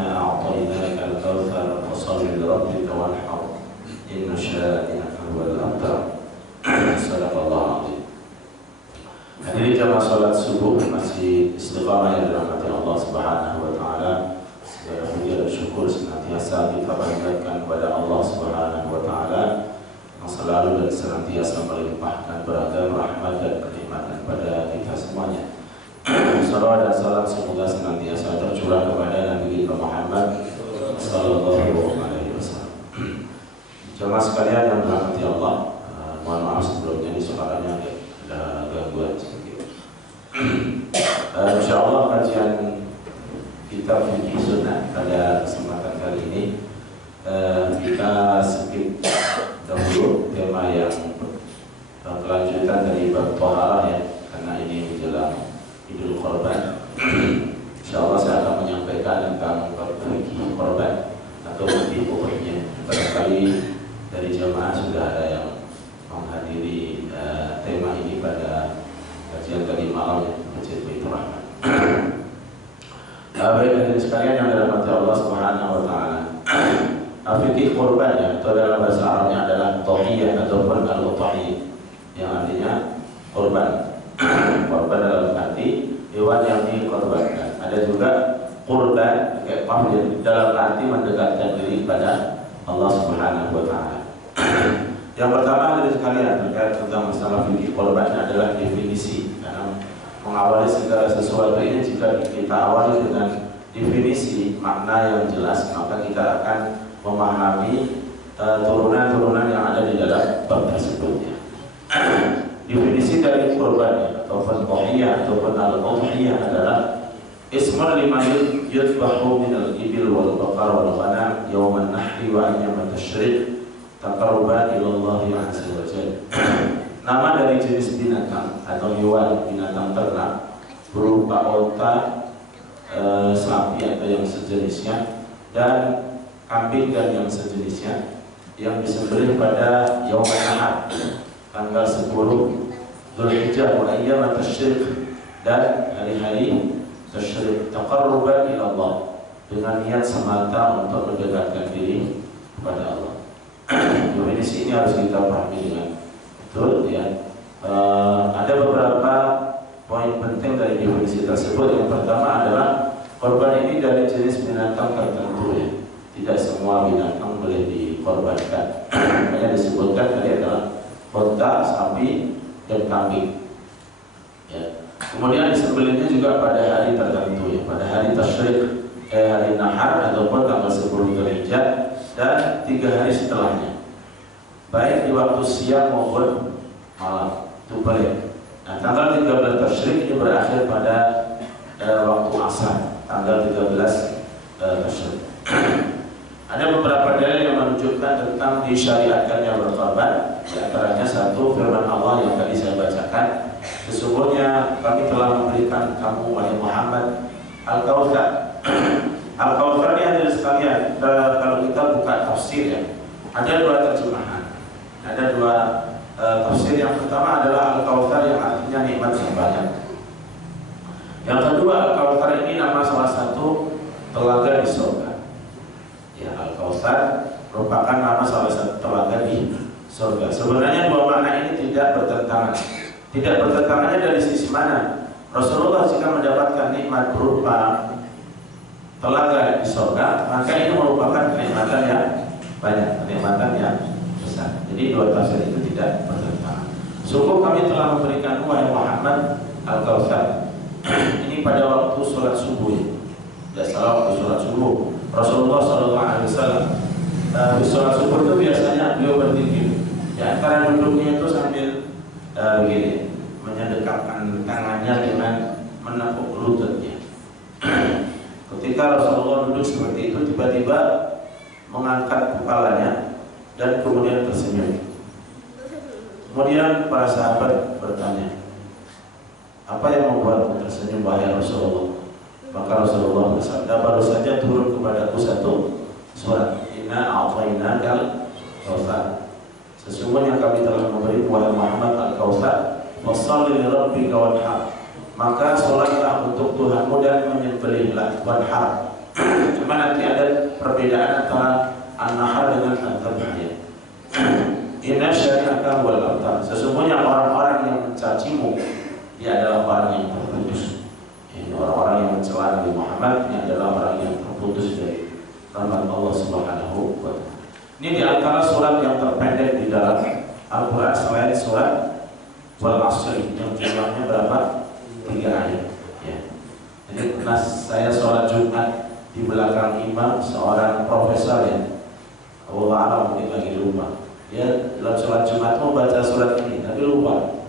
إنا أعطيناك الكوثر فصل لربك وانحر إن شانئك هو الأبتر. Sadaqallahu adzim. Hadirin jamaah salat subuh, masih istiqamah yang dirahmati Allah Subhanahu wa taala. Segala puji dan syukur senantiasa kita panjatkan kepada Allah Subhanahu wa taala yang selalu dan senantiasa melimpahkan beragam rahmat dan kenikmatan pada kita semuanya. Salawat dan salam semoga senantiasa tercurah kepada Nabi kita Muhammad sallallahu alaihi wasallam. Jamaah sekalian yang dirahmati Allah, mohon maaf sebelumnya di suaranya ada gangguan sedikit. Insyaallah kajian kitab Fiqh Sunnah pada kesempatan kali ini kita skip dahulu tema yang kelanjutan dari bab taharah ya, karena ini menjelang Idul Korban. Insyaallah saya akan menyampaikan tentang bab fikih korban atau fikih pokoknya. Barangkali dari jamaah sudah ada yang menghadiri tema ini pada kajian tadi malam ya, Masjid Baitur Rahman. Baik hadirin sekalian yang dirahmati Allah Subhanahu wa taala. Fikih korban ya, itu dalam bahasa Arabnya adalah dhahiyah ataupun al-udhiyah, yang artinya korban. Korban dalam arti hewan yang dikorbankan. Ada juga kurban dalam arti mendekatkan diri kepada Allah Subhanahu wa taala. Yang pertama dari sekalian terkait tentang masalah fikih korban adalah definisi. Karena mengawali segala sesuatu ini jika kita awali dengan definisi makna yang jelas, maka kita akan memahami turunan-turunan yang ada di dalam bab tersebutnya. Definisi dari korban ataupun dhahiyah ataupun al-udhiyah adalah ismun lima yudbahu min al-ibil wal baqar wal ghanam yawm an-nahri wa ayyam at-tashriq taqarruban ila Allah azza wa jalla. Nama dari jenis binatang atau hewan binatang ternak berupa unta, sapi atau yang sejenisnya, dan kambing dan yang sejenisnya yang disembelih pada yaum an-nahar tanggal 10 Dzulhijjah wa ayyam at-tashriq dan hari-hari tasyriq taqarruban ila Allah dengan niat semata untuk mendekatkan diri kepada Allah. Definisi ini harus kita pahami dengan betul ya. Ada beberapa poin penting dari definisi tersebut. Yang pertama adalah korban ini dari jenis binatang tertentu ya. Tidak semua binatang boleh dikorbankan. Makanya disebutkan tadi adalah unta, sapi, dan kambing. Ya. Kemudian disembelihnya juga pada hari tertentu ya, pada hari tasyrik, hari nahar ataupun tanggal 10 Dzulhijjah dan 3 hari setelahnya. Baik di waktu siang maupun malam itu boleh. Nah, tanggal 13 tasyrik ini berakhir pada waktu asar, tanggal 13 tasyrik. Ada beberapa dalil yang menunjukkan tentang disyariatkannya berkorban. Di antaranya satu firman Allah yang tadi saya bacakan, sesungguhnya kami telah memberikan kamu wahai Muhammad al-Kautsar. Al-Kautsar ini adalah sekalian, kalau kita buka tafsir ya, ada dua terjemahan. Ada dua tafsir. Yang pertama adalah al-Kautsar yang artinya nikmat yang banyak. Yang kedua, al-Kautsar ini nama salah satu telaga di surga. Ya, al-Kautsar merupakan nama salah satu telaga di surga. Sebenarnya dua makna ini tidak bertentangan. Tidak bertentangannya dari sisi mana? Rasulullah jika mendapatkan nikmat berupa telaga di surga, maka ini merupakan kenikmatan yang banyak, kenikmatan yang besar. Jadi dua tafsir itu tidak bertentangan. Sungguh kami telah memberikan wahai Muhammad al-Kautsar. Ini pada waktu sholat subuh. Tidak salah, waktu sholat subuh. Rasulullah SAW di sholat subuh itu biasanya beliau berdiri. Di antara duduknya itu sambil begini, menyedekapkan tangannya dengan menepuk lututnya. Ketika Rasulullah duduk seperti itu, tiba-tiba mengangkat kepalanya dan kemudian tersenyum. Kemudian para sahabat bertanya, apa yang membuatmu tersenyum wahai Rasulullah? Maka Rasulullah bersabda, baru saja turun kepadaku satu surat, Inna a'tainakal kautsar. Sesungguhnya kami telah memberi wahai Muhammad al-Kautsar, fasholli li rabbika wanhar. Maka sholatlah untuk Tuhanmu dan menyembelihlah, wanhar. Cuma nanti perbedaan antara an-nahar dengan at-tabhiyah. Inna syari'aka wal abtar. Sesungguhnya orang-orang yang mencacimu, dia adalah orang yang terputus. Ini orang-orang yang mencela Nabi Muhammad, ini adalah orang yang terputus dari rahmat Allah Subhanahu wa Ta'ala. Ini di antara surat yang terpendek di dalam Al-Quran selain surat Wal Asri yang jumlahnya berapa? 3 ayat. Ya. Jadi pernah saya sholat Jumat di belakang imam seorang profesor ya, Allah Alam mungkin lagi lupa. Dia dalam sholat Jumat mau baca surat ini, tapi lupa.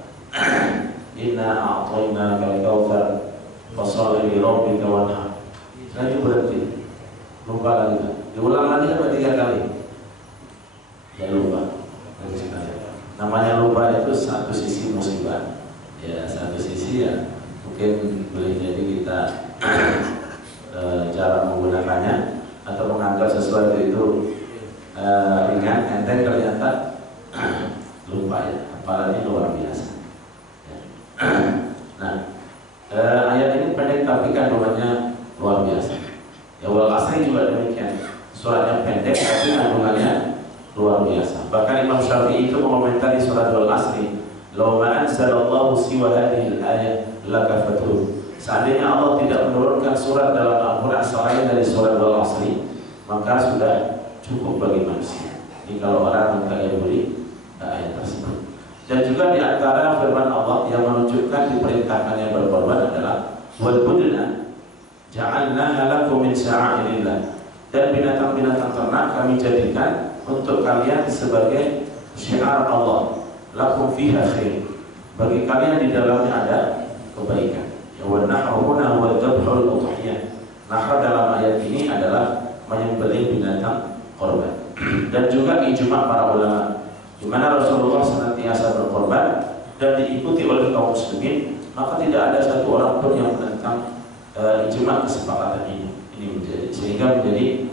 Inna a'tayna kal-kautsar fasholli li rabbika wanhar. Saya berhenti, lupa lagi. Diulang lagi sampai 3 kali. Ya lupa. Namanya lupa itu satu sisi musibah. Ya satu sisi ya mungkin boleh jadi kita cara menggunakannya atau menganggap sesuatu itu ringan, enteng, ternyata lupa ya, apalagi luar biasa ya. Nah ayat ini pendek tapi kandungannya luar biasa ya. Wal Asri juga demikian, suratnya pendek tapi kandungannya luar biasa. Bahkan Imam Syafi'i itu mengomentari surat Wal Asri, "Law ma anzalallahu siwa hadhil ayat lakafatuh." Seandainya Allah tidak menurunkan surat dalam Al-Quran selain dari surat Wal Asri, maka sudah cukup bagi manusia. Jadi kalau orang mentadaburi ayat tersebut. Dan juga di antara firman Allah yang menunjukkan diperintahkannya berkorban adalah wal budna ja'alnaha lakum min sya'airillah. Dan binatang-binatang ternak kami jadikan untuk kalian sebagai syiar Allah. Lakum fiha khair. Bagi kalian di dalamnya ada kebaikan. Wa nahruna wa dzabhul udhiyah. Nahar dalam ayat ini adalah menyembelih binatang korban. Dan juga ijma para ulama di mana Rasulullah senantiasa berkorban dan diikuti oleh kaum muslimin, maka tidak ada satu orang pun yang menentang ijma kesepakatan ini. Ini menjadi, sehingga menjadi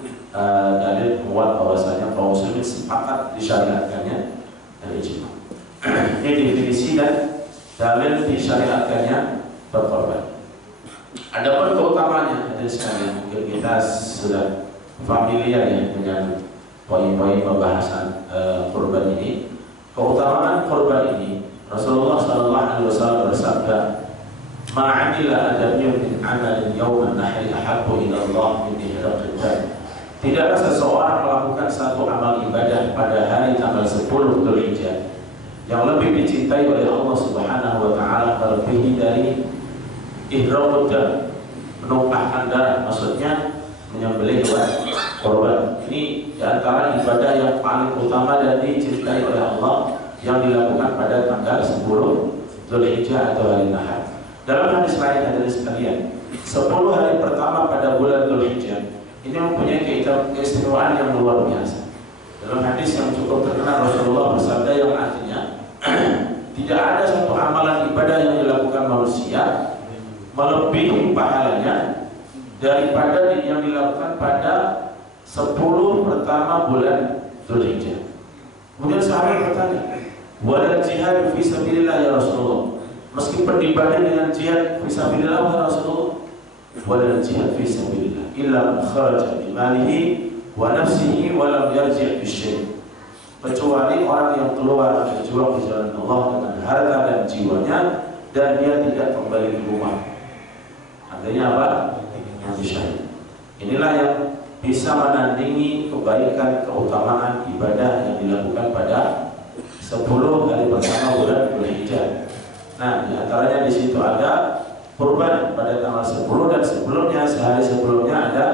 dalil kuat bahwasanya kaum muslimin sepakat disyariatkannya ijma. Ini definisi dan dalil disyariatkannya berkorban. Adapun keutamanya dari sekalian, mungkin kita sudah familiar ya dengan poin-poin pembahasan kurban ini. Keutamaan kurban ini, Rasulullah SAW bersabda, "Ma'amila adamiyun min amalin yawman nahri ahabbu ila Allah min ihraqid dam." Tidaklah seseorang melakukan satu amal ibadah pada hari tanggal 10 Dzulhijjah yang lebih dicintai oleh Allah Subhanahu wa Ta'ala melebihi dari ihraqud dam, menumpahkan darah, maksudnya menyembelih korban. Ini di antara ibadah yang paling utama dan dicintai oleh Allah yang dilakukan pada tanggal 10 Dzulhijjah atau hari Nahar. Dalam hadis lain hadis sekalian, 10 hari pertama pada bulan Dzulhijjah ini mempunyai keistimewaan yang luar biasa. Dalam hadis yang cukup terkenal Rasulullah bersabda yang artinya tidak ada satu amalan ibadah yang dilakukan manusia melebihi pahalanya daripada yang dilakukan pada 10 pertama bulan Dzulhijjah. Kemudian sahabat bertanya, "Wala jihad fi sabilillah ya Rasulullah?" Meskipun dibanding dengan jihad fi sabilillah ya Rasulullah, wala jihad fi sabilillah illa man kharaja bi malihi wa nafsihi wa lam yarji' bi syai'. Kecuali orang yang keluar berjuang di jalan Allah dengan harta dan jiwanya dan dia tidak kembali ke rumah. Artinya apa? Syahid. Inilah yang bisa menandingi kebaikan, keutamaan ibadah yang dilakukan pada 10 hari pertama bulan Dzulhijjah. Nah, di antaranya di situ ada kurban pada tanggal 10 dan sebelumnya sehari sebelumnya ada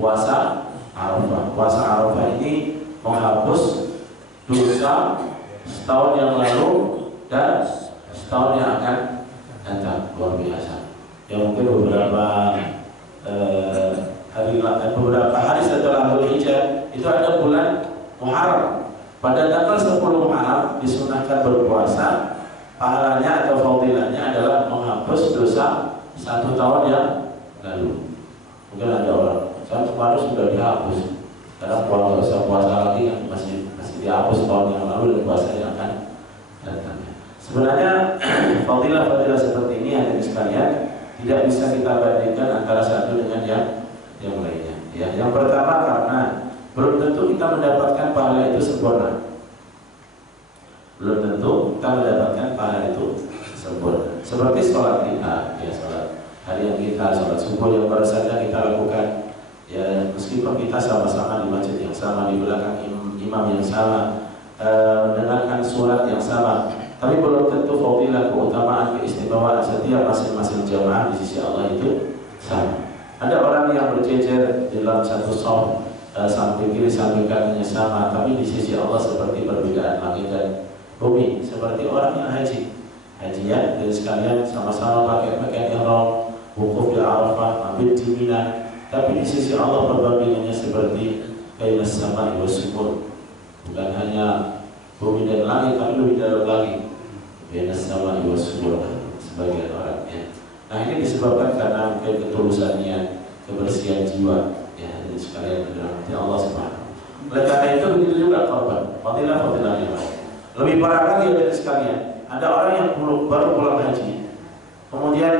puasa Arafah. Puasa Arafah ini menghapus dosa setahun yang lalu dan setahun yang akan datang. Luar biasa. Ya mungkin beberapa hari setelah Dzulhijjah itu ada bulan Muharram. Pada tanggal 10 Muharram disunahkan berpuasa. Pahalanya atau fadilahnya adalah menghapus dosa 1 tahun yang lalu. Mungkin ada orang, saya kemarin sudah dihapus. Karena puasa lagi kan masih dihapus tahun yang lalu dan puasa yang akan datang. Sebenarnya fadilah-fadilah seperti ini hadirin sekalian tidak bisa kita bandingkan antara satu dengan yang lainnya. Ya, yang pertama karena belum tentu kita mendapatkan pahala itu sempurna. Belum tentu kita mendapatkan pahala itu sempurna. Seperti sholat kita, ya sholat harian kita, sholat subuh yang baru saja kita lakukan, ya meskipun kita sama-sama di masjid yang sama, di belakang imam yang sama, mendengarkan surat yang sama, tapi belum tentu fadilah, keutamaan, keistimewaan setiap masing-masing jamaah di sisi Allah itu sama. Ada orang yang berjejer di dalam satu shaf, samping kiri samping kanannya sama, tapi di sisi Allah seperti perbedaan langit dan bumi. Seperti orang yang hajian dan sekalian sama-sama pakai pakaian ihram, wukuf di Arafah, mabit di Mina, tapi di sisi Allah perbandingannya seperti bainas samai was sumur. Bukan hanya bumi dan langit, tapi lebih dalam lagi, bainas samai was sumur sebagian orang, ya. Nah, ini disebabkan karena mungkin ketulusannya, kebersihan jiwa, ya, jadi sekalian dirahmati Allah Subhanahu. Oleh karena itu begitu juga korban, fadilah yang lain. Lebih parah lagi dari sekalian, ada orang yang baru pulang haji, kemudian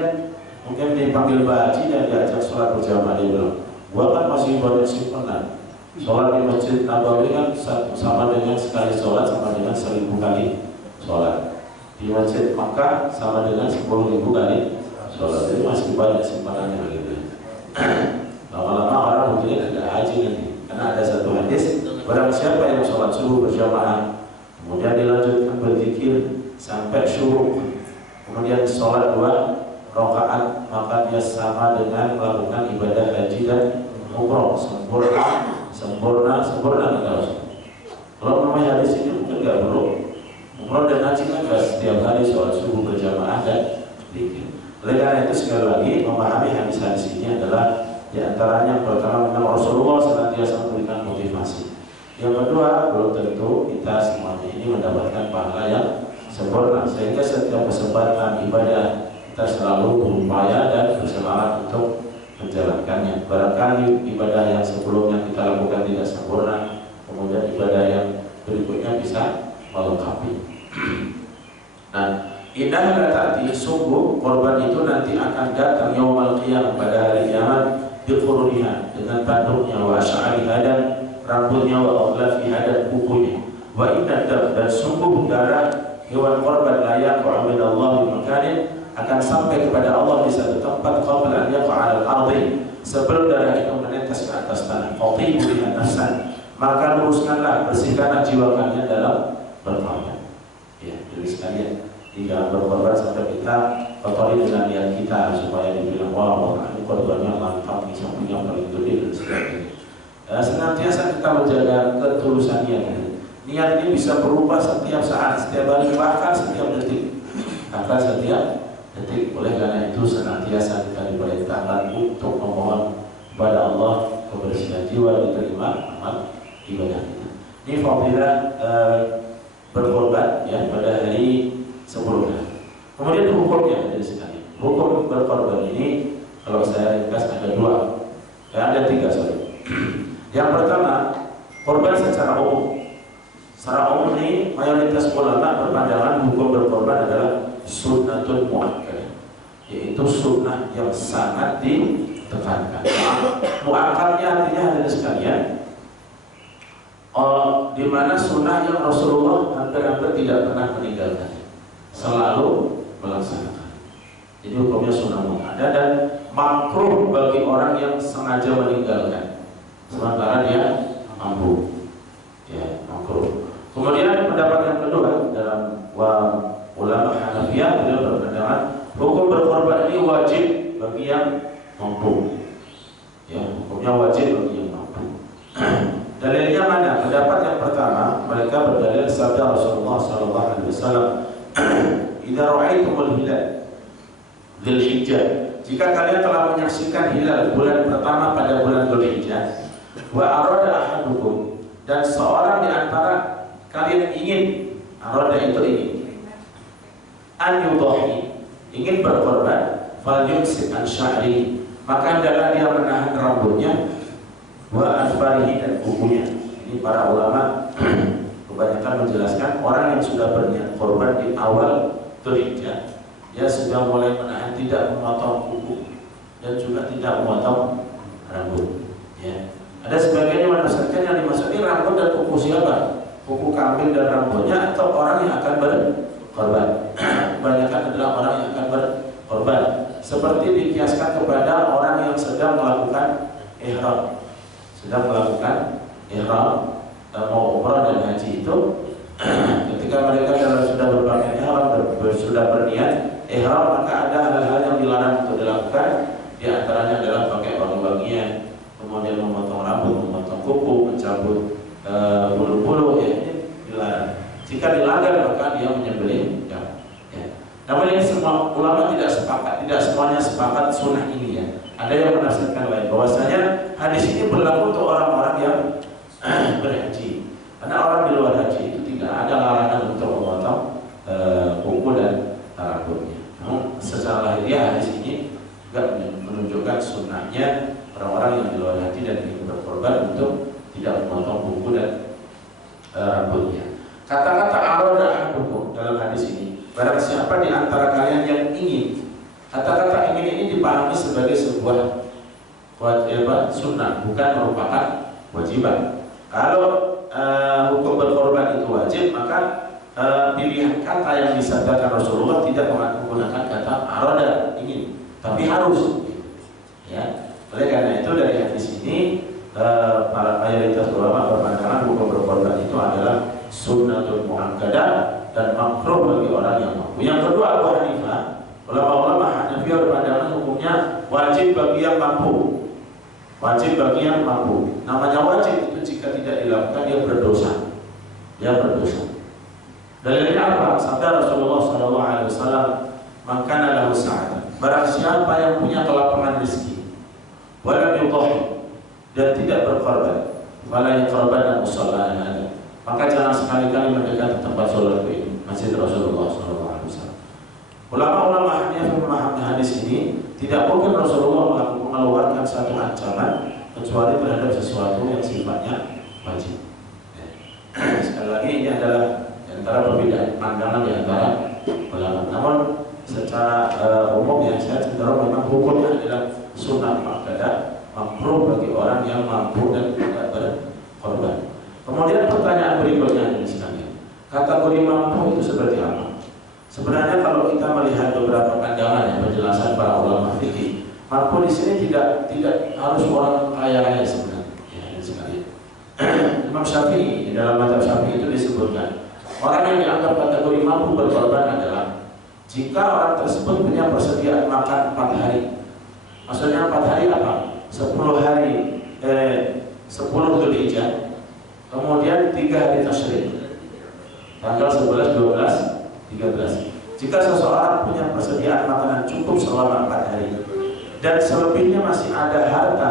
mungkin dipanggil Pak Haji dan diajak sholat berjamaah. Dia bilang, gua kan masih banyak simpenan, sholat di Masjid Nabawi kan sama dengan sekali sholat sama dengan 1000 kali sholat, di Masjid Makkah sama dengan 10.000 kali sholat. Itu masih banyak simpanannya gitu. Lama-lama orang mungkin ada haji nanti, karena ada satu hadis, barang siapa yang sholat subuh berjamaah, kemudian dilanjutkan berzikir sampai syuruk, kemudian sholat 2 rakaat, maka dia sama dengan melakukan ibadah haji dan umroh sempurna enggak. Kalau namanya hadis ini mungkin nggak perlu umroh dan haji kan setiap hari sholat subuh berjamaah dan zikir. Oleh karena itu sekali lagi memahami hadis-hadis ini adalah diantaranya pertama memang Rasulullah senantiasa memberikan motivasi. Yang kedua, belum tentu kita semuanya ini mendapatkan pahala yang sempurna, sehingga setiap kesempatan ibadah kita selalu berupaya dan bersemangat untuk menjalankannya. Barangkali ibadah yang sebelumnya kita lakukan tidak sempurna, kemudian ibadah yang berikutnya bisa melengkapi. Nah, indah tadi sungguh korban itu nanti akan datang yaumul qiyamah, pada hari kiamat, biquruniha, dengan tanduknya, wa asy'ariha, dan rambutnya, wa aghlafiha, dan kukunya, wa inna dan sungguh darah hewan korban layak wa aminallahu bimakanin, akan sampai kepada Allah di satu tempat, qabla an yaqa'al ardi, sebelum darah itu menetes ke atas tanah. Fatihu biha nafsan, maka luruskanlah, bersihkanlah jiwa kalian dalam berkorban. Ya, jadi sekalian, jika berkorban sampai kita kotori dengan niat kita supaya dibilang wah ini korbannya mantap, ini sampingnya paling gede dan sebagainya. Senantiasa kita menjaga ketulusan niat. Niat ini bisa berubah setiap saat, setiap hari, bahkan setiap detik. Oleh karena itu senantiasa kita diperintahkan untuk memohon kepada Allah kebersihan jiwa, diterima amal ibadah kita. Ini fadilah berkorban ya pada hari sebelumnya. Kemudian hukumnya dari sekali. Hukum berkorban ini kalau saya ringkas ada 2, ada 3 sorry. Yang pertama, korban secara umum. Secara umum ini mayoritas ulama berpandangan hukum berkorban adalah sunnatun muakkadah, yaitu sunnah yang sangat ditekankan. Muakkadnya artinya hadirin sekalian, di mana sunnah yang Rasulullah hampir-hampir tidak pernah meninggalkan, selalu melaksanakan. Jadi hukumnya sunnah muakkadah dan makruh bagi orang yang sengaja meninggalkan sementara dia mampu, ya makruh. Kemudian pendapat yang kedua dalam ulama Hanafiyah, beliau berpendapat hukum berkorban ini wajib bagi yang mampu, ya hukumnya wajib bagi yang mampu. Dalilnya mana? Pendapat yang pertama, mereka berdalil sabda Rasulullah SAW, "Idza ra'aitumul hilal Dzulhijjah, jika kalian telah menyaksikan hilal bulan pertama pada bulan Dzulhijjah, wa arada ahadukum, dan seorang di antara kalian ingin, arada itu ingin, an yudhi, ingin berkorban, fal yumsik an sya'ri, maka hendaklah dia menahan rambutnya, wa asfarihi, dan kukunya." Ini para ulama kebanyakan menjelaskan orang yang sudah berniat korban di awal Dzulhijjah, dia sudah mulai menahan, tidak memotong kuku dan juga tidak memotong rambut. Ya. Ada sebagian yang menafsirkan yang dimaksud ini rambut dan kuku siapa? Kuku kambing dan rambutnya atau orang yang akan berkorban? Kebanyakan adalah orang yang akan berkorban. Seperti dikiaskan kepada orang yang sedang melakukan ihram, mau umrah dan haji itu, ketika mereka sudah berpakaian ihram, sudah berniat ihram, maka ada hal-hal yang dilarang untuk dilakukan. Di antaranya adalah pakai wangi-wangian, kemudian memotong rambut, memotong kuku, mencabut bulu-bulu, ya, ini dilarang. Jika dilanggar maka dia menyembelih. Namun ini semua ulama tidak sepakat, tidak semuanya sepakat sunnah ini, ya. Ada yang menafsirkan lain, bahwasanya hadis ini berlaku untuk orang-orang yang berhaji. Karena orang di luar haji itu tidak ada larangan untuk memotong kuku dan rambutnya. Namun secara lahiriah hadis ini juga menunjukkan sunnahnya orang-orang yang di luar haji dan ingin berkorban untuk tidak memotong kuku dan rambutnya. Kata-kata aroda hukum dalam hadis ini, barang siapa di antara kalian yang ingin, kata-kata ingin ini dipahami sebagai sebuah sunnah, bukan merupakan kewajiban. Kalau hukum berkorban itu wajib, maka pilihan kata yang disabdakan Rasulullah tidak menggunakan kata aroda, ingin, tapi harus, ya. Oleh karena itu dari hadis ini para mayoritas ulama berpandangan hukum berkorban itu adalah sunnatul muakkadah dan makruh bagi orang yang mampu. Yang kedua, Abu Hanifah, ulama-ulama Hanafiyah berpandangan hukumnya wajib bagi yang mampu. Wajib bagi yang mampu. Namanya wajib itu jika tidak dilakukan dia berdosa. Dia berdosa. Dalilnya apa? Sabda Rasulullah SAW, "Man kana lahu sa'atan." Barang siapa yang punya kelapangan rezeki, walam yudhi, dan tidak berkorban, fala yaqrabanna musallana, maka jangan sekali-kali mendekati tempat sholat ini, Masjid Rasulullah SAW. Ulama-ulama Hanafiyah memahami hadis ini, tidak mungkin Rasulullah mengeluarkan satu ancaman kecuali terhadap sesuatu yang sifatnya wajib. Sekali lagi ini adalah antara perbedaan pandangan di antara ulama. Namun secara umum yang saya cenderung memang hukumnya adalah sunnah muakkadah, makruh bagi orang yang mampu dan tidak berkorban. Kemudian pertanyaan berikutnya ini sekalian, kategori mampu itu seperti apa? Sebenarnya kalau kita melihat beberapa pandangan yang penjelasan para ulama fikih, mampu di sini tidak harus orang kaya raya sebenarnya. Ya, sekalian. Imam Syafi'i di dalam mazhab Syafi'i itu disebutkan orang yang dianggap kategori mampu berkorban adalah jika orang tersebut punya persediaan makan 4 hari. Maksudnya 4 hari apa? 10 hari 10 Dzulhijjah. Kemudian 3 hari tasyrik, tanggal 11, 12, 13. Jika seseorang punya persediaan makanan cukup selama 4 hari dan selebihnya masih ada harta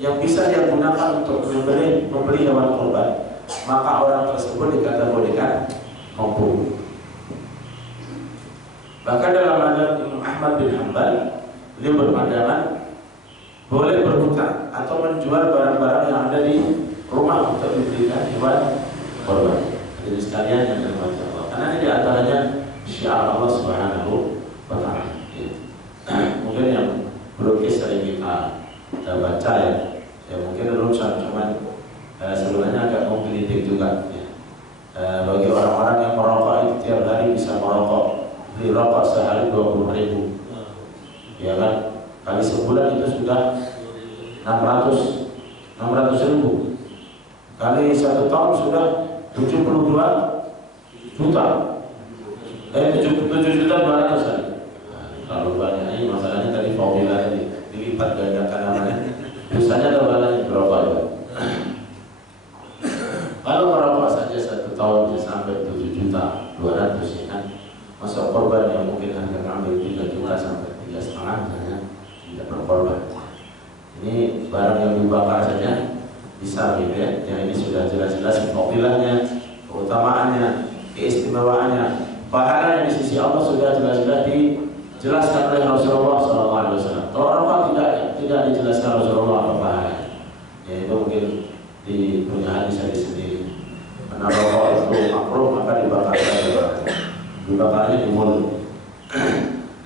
yang bisa dia gunakan untuk membeli hewan kurban, maka orang tersebut dikategorikan mampu. Bahkan dalam mazhab Imam Ahmad bin Hanbal, beliau berpandangan boleh berhutang atau menjual barang-barang yang ada di rumah untuk diberikan hewan korban. Jadi sekalian yang dirahmati Allah, karena ini diantaranya syiar Allah Subhanahu wa Ta'ala. Mungkin yang pelukis sering kita baca, ya mungkin rusak, cuman sebenarnya agak menggelitik juga. Bagi orang-orang yang merokok itu tiap hari bisa merokok, beli rokok sehari 20.000, ya kan? Kali sebulan itu sudah 600.000. Kali 1 tahun sudah 72 juta. 7 juta 200 kali. Kalau banyak ini masalahnya tadi faudilah dilipat gandakan namanya. Biasanya ada balanya berapa ya? Kalau merokok saja 1 tahun bisa sampai 7 juta 200, ya kan? Masa korban yang mungkin harga ngambil 3 juta sampai 3,5 misalnya tidak berkorban. Ini barang yang dibakar saja bisa, gitu ya. Yang ini sudah jelas-jelas fadilahnya, keutamaannya, keistimewaannya, pahalanya di sisi Allah sudah jelas-jelas dijelaskan oleh Rasulullah SAW. Kalau rokok tidak dijelaskan Rasulullah apa pahalanya, ya itu mungkin di punya hadis sendiri. Karena rokok itu makruh maka dibakar saja, dibakarnya di mulut.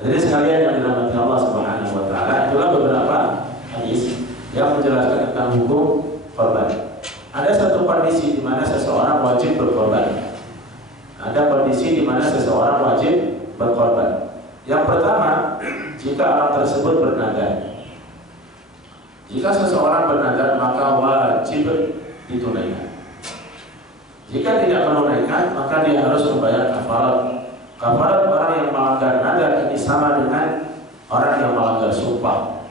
Jadi sekalian yang dirahmati Allah Subhanahu wa Ta'ala, itulah beberapa hadis yang menjelaskan tentang hukum korban. Ada satu kondisi di mana seseorang wajib berkorban. Ada kondisi di mana seseorang wajib berkorban. Yang pertama, jika orang tersebut bernadar. Jika seseorang bernadar, maka wajib ditunaikan. Jika tidak menunaikan, maka dia harus membayar kafarat. Kafarat orang yang melanggar nadar ini sama dengan orang yang melanggar sumpah,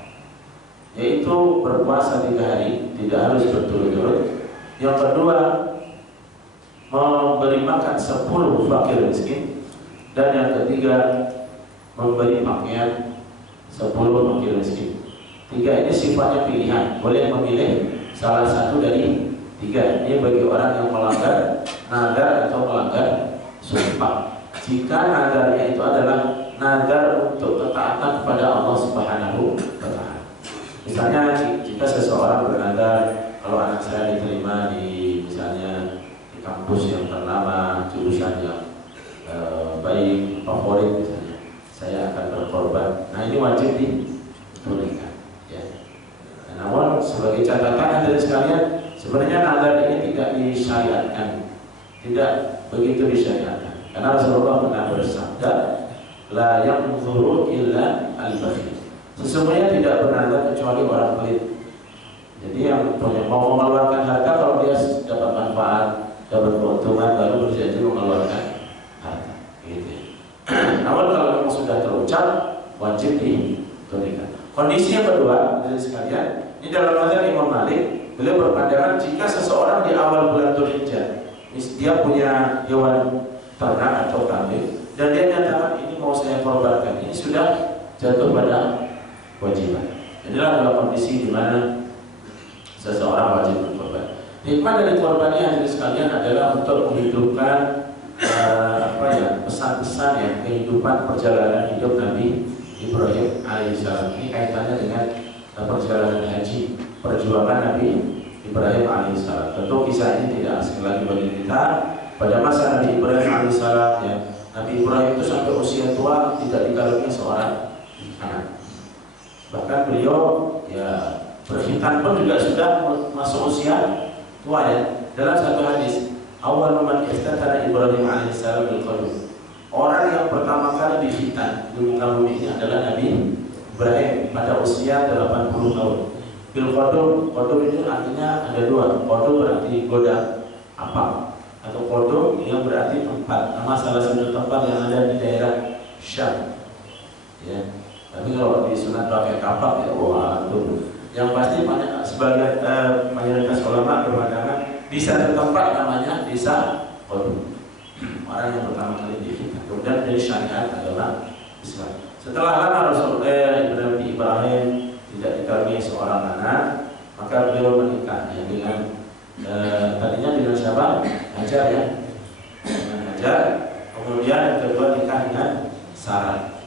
yaitu berpuasa 3 hari, tidak harus berturut-turut. Yang kedua, memberi makan 10 fakir miskin. Dan yang ketiga, memberi pakaian 10 fakir miskin. 3 ini sifatnya pilihan, boleh memilih salah satu dari 3. Ini bagi orang yang melanggar nadar atau melanggar sumpah. Jika nadarnya itu adalah nadar untuk ketaatan kepada Allah Subhanahu wa Ta'ala. Misalnya jika seseorang bernadar, kalau anak saya diterima di misalnya di kampus yang ternama, jurusan yang baik, favorit misalnya, saya akan berkorban. Nah, ini wajib ditunaikan, ya. Namun sebagai catatan dari sekalian, sebenarnya nadar ini tidak disyariatkan, tidak begitu disyariatkan. Karena Rasulullah pernah bersabda, la yanzuru illa al-bakhil. Sesungguhnya tidak bernadar kecuali orang pelit. Jadi yang mau mengeluarkan harta, kalau dia dapat manfaat, dapat keuntungan, baru berjanji mengeluarkan harta. Gitu. Namun kalau memang sudah terucap, wajib ditunaikan. Kondisi yang kedua, dari sekalian, ini dalam mazhab Imam Malik, beliau berpandangan jika seseorang di awal bulan Dzulhijjah, dia punya hewan ternak atau kambing, dan dia nyatakan ini mau saya korbankan, ini sudah jatuh pada kewajiban. Inilah dalam kondisi di mana seseorang wajib berkorban. Hikmah dari korbannya hadirin sekalian adalah untuk menghidupkan pesan-pesan ya, kehidupan perjalanan hidup Nabi Ibrahim alaihissalam. Ini kaitannya dengan perjalanan haji, perjuangan Nabi Ibrahim alaihissalam. Tentu kisah ini tidak asing lagi bagi kita. Pada masa Nabi Ibrahim alaihissalam, ya, Nabi Ibrahim itu sampai usia tua tidak dikaruniai seorang anak. Bahkan beliau ya berkhitan pun juga sudah masuk usia tua, ya. Dalam satu hadis, awal man ihtatana Ibrahim alaihissalam bil qadum. Orang yang pertama kali dikhitan di muka bumi ini adalah Nabi Ibrahim pada usia 80 tahun. Bil qadum, qadum itu artinya ada 2. Qadum berarti goda apa? Atau qadum yang berarti tempat. Nama salah satu tempat yang ada di daerah Syam. Ya. Tapi kalau di sunat pakai kapak ya wah itu. Yang pasti sebagai mayoritas ulama berpandangan di satu tempat namanya desa qadum. Orang yang pertama kali dikhitan. Kemudian dari syariat adalah Islam. Setelah lama Nabi Ibrahim tidak dikaruniai seorang anak, maka beliau menikah ya, dengan tadinya dengan siapa? Hajar, ya, dengan Hajar. Kemudian kedua nikah dengan Sarah,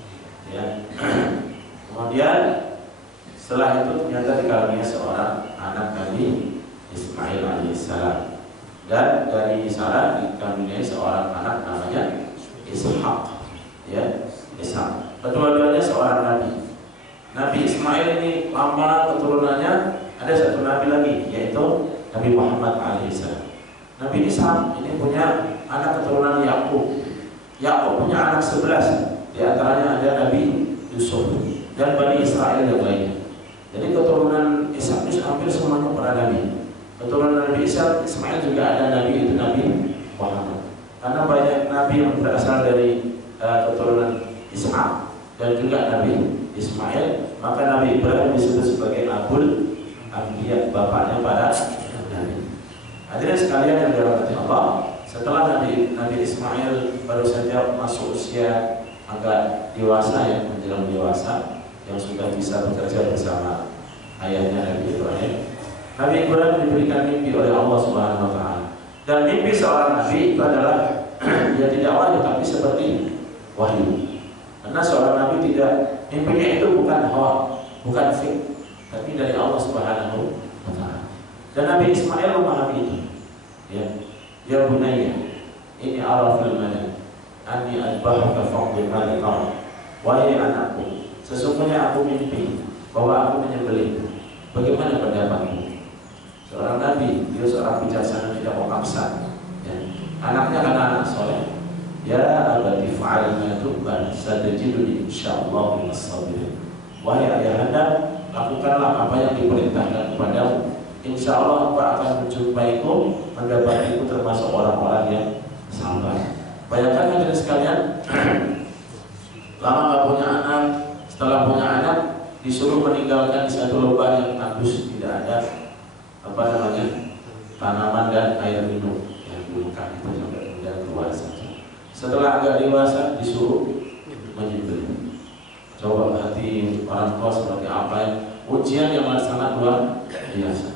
ya. Kemudian setelah itu ternyata dikaruniai seorang anak Nabi Ismail alaihissalam, dan dari Sarah dikaruniai seorang anak namanya Ishak, ya, Ishak. Kedua-duanya seorang nabi. Nabi Ismail ini lama keturunannya, ada satu nabi lagi, yaitu Nabi Muhammad alaihissalam. Nabi Ishak ini punya anak keturunan Yakub. Yakub punya anak 11, di antaranya ada Nabi Yusuf dan Bani Israel yang lainnya. Jadi keturunan Ishak itu hampir semuanya para nabi. Keturunan Nabi Ishak, Ismail juga ada nabi, itu Nabi Muhammad. Karena banyak nabi yang berasal dari keturunan Ishak dan juga Nabi Ismail, maka Nabi Ibrahim disebut sebagai Abul Anbiya, bapaknya para nabi. Hadirin sekalian yang dirahmati Allah, setelah Nabi Ismail baru saja masuk usia agak dewasa, ya, menjelang dewasa, yang sudah bisa bekerja bersama ayahnya Nabi Ibrahim, Nabi Ibrahim diberikan mimpi oleh Allah Subhanahu wa Ta'ala. Dan mimpi seorang nabi itu adalah dia tidak wahyu, tapi seperti wahyu. Karena seorang nabi tidak, mimpinya itu bukan hawa, bukan fik, tapi dari Allah Subhanahu wa Ta'ala. Dan Nabi Ismail memahami itu. Ya bunayya, ini arafil manam, anni adbahuka faqbil mali tahu. Wahai anakku, sesungguhnya aku mimpi bahwa aku menyembelih. Bagaimana pendapatmu? seorang nabi, dia seorang bijaksana, tidak mau paksa. Ya. Anaknya kan anak soleh. Ya abadi fa'al ma tu'mar satajiduni insyaallah minas sabirin. Wahai ayahanda, lakukanlah apa yang diperintahkan kepadamu. Insyaallah engkau akan menjumpaiku, mendapatiku termasuk orang-orang yang sabar. Bayangkan hadirin sekalian, lama nggak punya anak, setelah punya anak disuruh meninggalkan di satu lubang yang tandus, tidak ada apa namanya tanaman dan air minum yang dibuka itu sampai kemudian keluar saja. Setelah agak dewasa disuruh menyembelih. Coba hati orang tua seperti apa ya, ujian yang sangat luar biasa.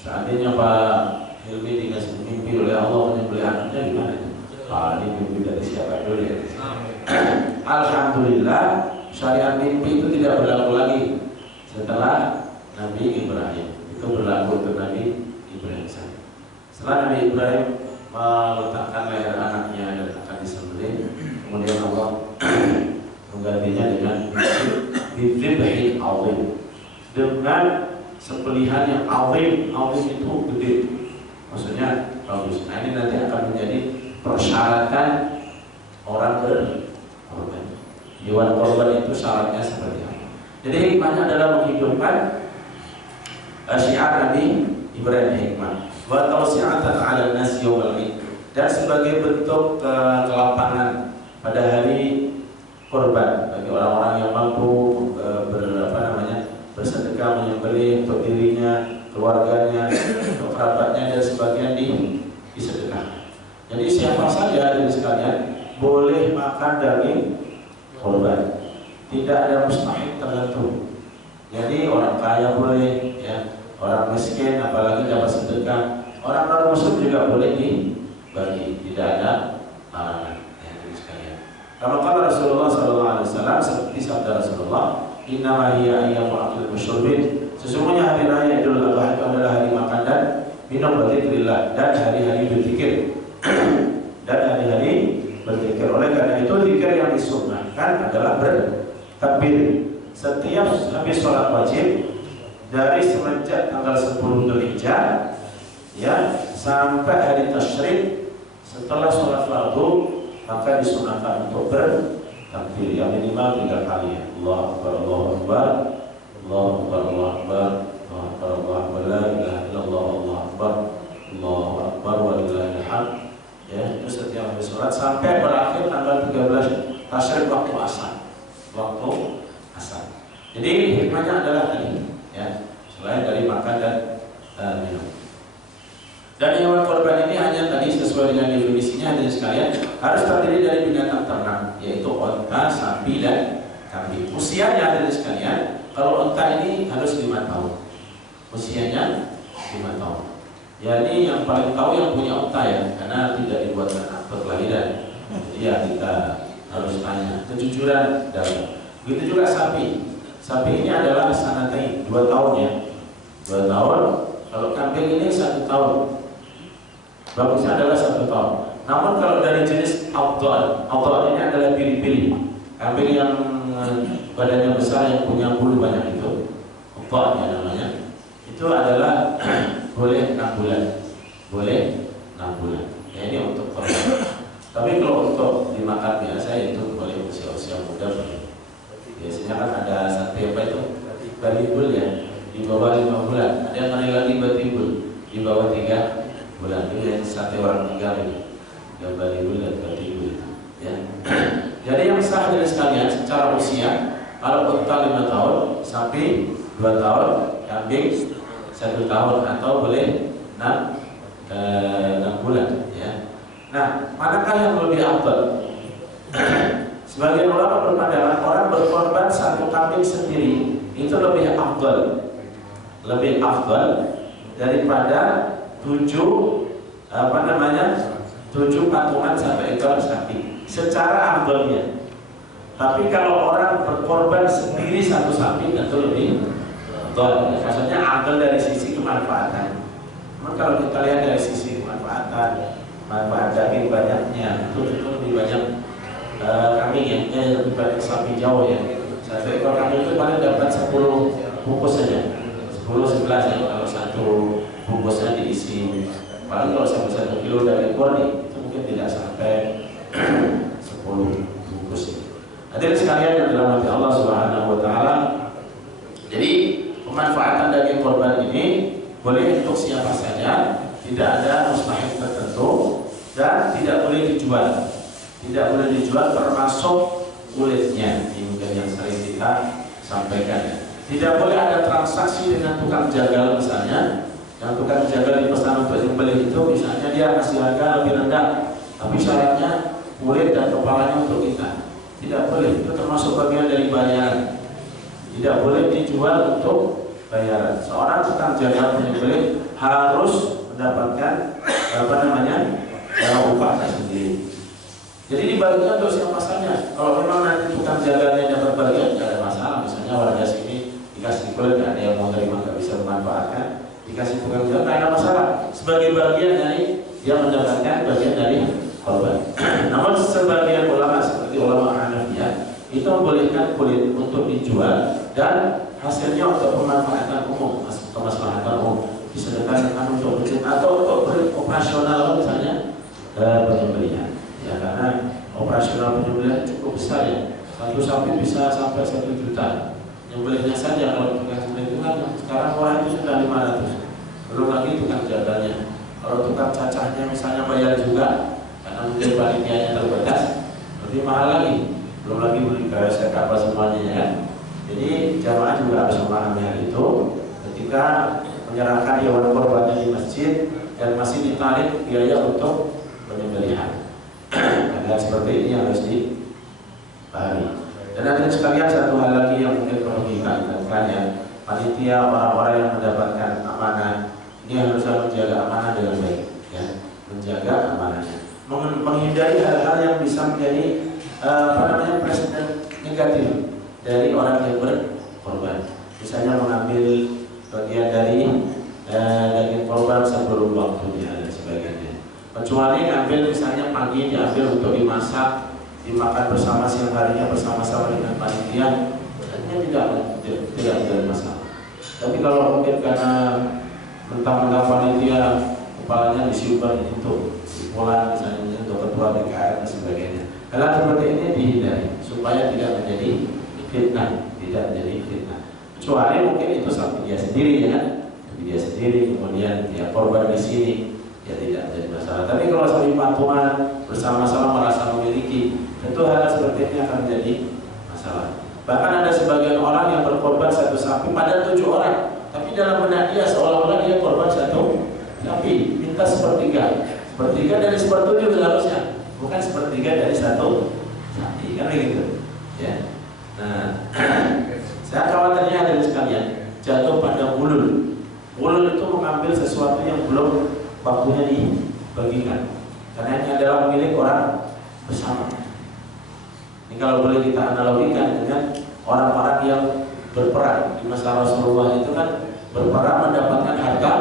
Seandainya Pak Hilmi dikasih mimpi oleh Allah menyembelih anaknya, gimana itu? Ini mimpi dari siapa dulu ya? Alhamdulillah syariat mimpi itu tidak berlaku lagi setelah Nabi Ibrahim. Itu berlaku untuk Nabi Ibrahim saja. Setelah Nabi Ibrahim meletakkan leher anaknya dan akan disembelih, kemudian Allah menggantinya dengan bidzibhin azim, dengan sembelihan yang azim. Azim itu gede, maksudnya bagus. Nah ini nanti akan menjadi persyaratan orang berkorban. Hewan korban itu syaratnya seperti apa? Jadi hikmahnya adalah menghidupkan syiar Nabi Ibrahim, hikmah wa tawsi'atan 'ala an-nas yawmal 'id, dan sebagai bentuk kelapangan pada hari korban bagi orang-orang yang mampu bersedekah menyembelih untuk dirinya, keluarganya, untuk kerabatnya, dan sebagian disedekahkan. Jadi siapa saja dari sekalian boleh makan daging korban, tidak ada mustahil tertentu. Jadi orang kaya boleh, ya, orang miskin apalagi dapat sedekah, orang non muslim juga boleh dibagi, tidak ada larangan. Ya, dari sekalian. Kalau Rasulullah SAW seperti sabda Rasulullah, innama hiya ayyamu akil musyrikin, sesungguhnya hari raya Idul Adha itu adalah hari makan dan minum berzikrillah, dan hari-hari berzikir. Dan hari-hari berzikir. Oleh karena itu zikir yang disunnahkan adalah bertakbir setiap habis sholat wajib, dari semenjak tanggal 10 Dzulhijjah ya sampai hari tasyrik. Setelah sholat fardu maka disunahkan untuk bertakbir yang minimal 3 kali ya. Allahu Akbar, Allahu Akbar, Allahu Akbar, Allahu Akbar, Allahu Akbar, Allahu Akbar, la ilaha illallah, Allahu Akbar, Allahu Akbar wa lillahil hamd. Ya, itu setiap habis sholat sampai berakhir tanggal 13 tasyrik waktu asar. Waktu asar. Jadi hikmahnya adalah tadi ya, selain dari makan dan minum. Dan hewan korban ini hanya tadi sesuai dengan definisinya hadirin sekalian harus terdiri dari binatang ternak, yaitu onta, sapi dan kambing. Usianya hadirin sekalian, kalau onta ini harus 5 tahun. Usianya 5 tahun. Jadi yang paling tahu yang punya onta ya, karena tidak dibuatkan akte kelahiran. Jadi ya kita harus tanya kejujuran dalam. Begitu juga sapi. Sapi ini adalah sanatain 2 tahun ya, 2 tahun. Kalau kambing ini 1 tahun. Bagusnya adalah 1 tahun. Namun kalau dari jenis outdoor ini adalah biri-biri. Kambing yang badannya besar yang punya bulu banyak itu, outdoor ya namanya. Itu adalah boleh 6 bulan. Boleh 6 bulan. Ya ini untuk korban. Tapi kalau untuk dimakan biasa itu boleh usia-usia muda boleh. Biasanya kan ada sate apa itu? Batibul ya, di bawah 5 bulan. Ada yang lain lagi batibul di bawah 3 bulan. Itu yang sate orang tinggal ini. Yang batibul dan batibul itu. Ya. Jadi yang sah dari sekalian secara usia, kalau unta 5 tahun, sapi 2 tahun, kambing 1 tahun, atau boleh 6 bulan. Ya. Nah, manakah yang lebih afdal? Sebagian ulama berpandangan orang berkorban 1 kambing sendiri itu lebih afdal, daripada 7 patungan 1 ekor sapi. Secara afdalnya. Tapi kalau orang berkorban sendiri 1 sapi itu lebih afdal. Maksudnya afdal dari sisi kemanfaatan. Namun kalau kita lihat dari sisi kemanfaatan, manfaat daging banyaknya itu lebih banyak kambing ya, lebih banyak sapi jauh ya. 1 ekor kambing itu paling dapat 10 bungkus saja, 10-11 ya kalau 1 bungkusnya diisi paling kalau sampai 1 kilo dari kurni itu mungkin tidak sampai 10 bungkus. Hadirin sekalian yang dirahmati Allah Subhanahu wa taala. Jadi pemanfaatan daging korban ini boleh untuk siapa saja, tidak ada mustahil tertentu dan tidak boleh dijual. Tidak boleh dijual termasuk kulitnya. Ini mungkin yang sering kita sampaikan. Tidak boleh ada transaksi dengan tukang jagal misalnya. Yang tukang jagal dipesan untuk membeli itu misalnya dia kasih harga lebih rendah, tapi syaratnya kulit dan kepalanya untuk kita. Tidak boleh, itu termasuk bagian dari bayaran. Tidak boleh dijual untuk bayaran. Seorang tukang jagal penyembelih harus mendapatkan upahnya sendiri. Jadi dibagikan untuk siapa saja. Kalau memang nanti tukang jagalnya dapat bagian, tidak ada masalah. Misalnya warga sini dikasih kulit, nggak ada yang mau terima, nggak bisa memanfaatkan, dikasih tukang jagal, nggak ada masalah. Sebagai bagian dari dia mendapatkan bagian dari korban. Namun sebagian ulama seperti ulama Hanafiyah itu membolehkan kulit untuk dijual dan hasilnya untuk pemanfaatan umum, kemaslahatan umum, disedekahkan untuk masjid atau untuk operasional misalnya penyembelihan. Ya, karena operasional penyembelihan cukup besar ya. Satu sapi bisa sampai 1 juta. Nyembelihnya saja kalau tukang sembelih itu kan sekarang orang itu sudah 500. Belum lagi tukang jagalnya. Kalau tukang cacahnya misalnya bayar juga, karena mungkin panitianya terbatas, lebih mahal lagi. Belum lagi beli kayak apa semuanya ya. Jadi jamaah juga harus memahami hal itu ketika menyerahkan hewan korbannya di masjid dan masih ditarik biaya untuk penyembelihan. Hal seperti ini yang harus dipahami. Dan ada sekalian satu hal lagi yang mungkin perlu kita ingatkan ya, panitia orang-orang yang mendapatkan amanah ini harus menjaga amanah dengan baik, ya, menjaga amanahnya, menghindari hal-hal yang bisa menjadi presiden negatif dari orang yang berkorban. Misalnya mengambil bagian dari daging korban sebelum waktunya dan sebagainya. Kecuali ngambil misalnya pagi diambil untuk dimasak, dimakan bersama siang harinya bersama-sama dengan panitia, artinya tidak ada masalah. Tapi kalau mungkin karena mentang-mentang panitia kepalanya disiupkan itu, pola misalnya untuk ketua BKR dan sebagainya, hal seperti ini dihindari supaya tidak menjadi fitnah, Kecuali mungkin itu sampai dia sendiri ya, dia sendiri kemudian dia korban di sini. Ya tidak jadi masalah. Tapi kalau saling patungan bersama-sama merasa memiliki, tentu hal seperti ini akan menjadi masalah. Bahkan ada sebagian orang yang berkorban 1 sapi pada 7 orang, tapi dalam benak dia seolah-olah dia korban 1 sapi, minta sepertiga dari 1/7 seharusnya, bukan sepertiga dari 1 sapi, kan begitu? Ya. Nah, saya khawatirnya dari sekalian jatuh pada ulul. Ulul itu mengambil sesuatu yang belum waktunya dibagikan, karena ini adalah milik orang bersama. Ini kalau boleh kita analogikan dengan orang-orang yang berperang di masa Rasulullah itu kan berperang mendapatkan harta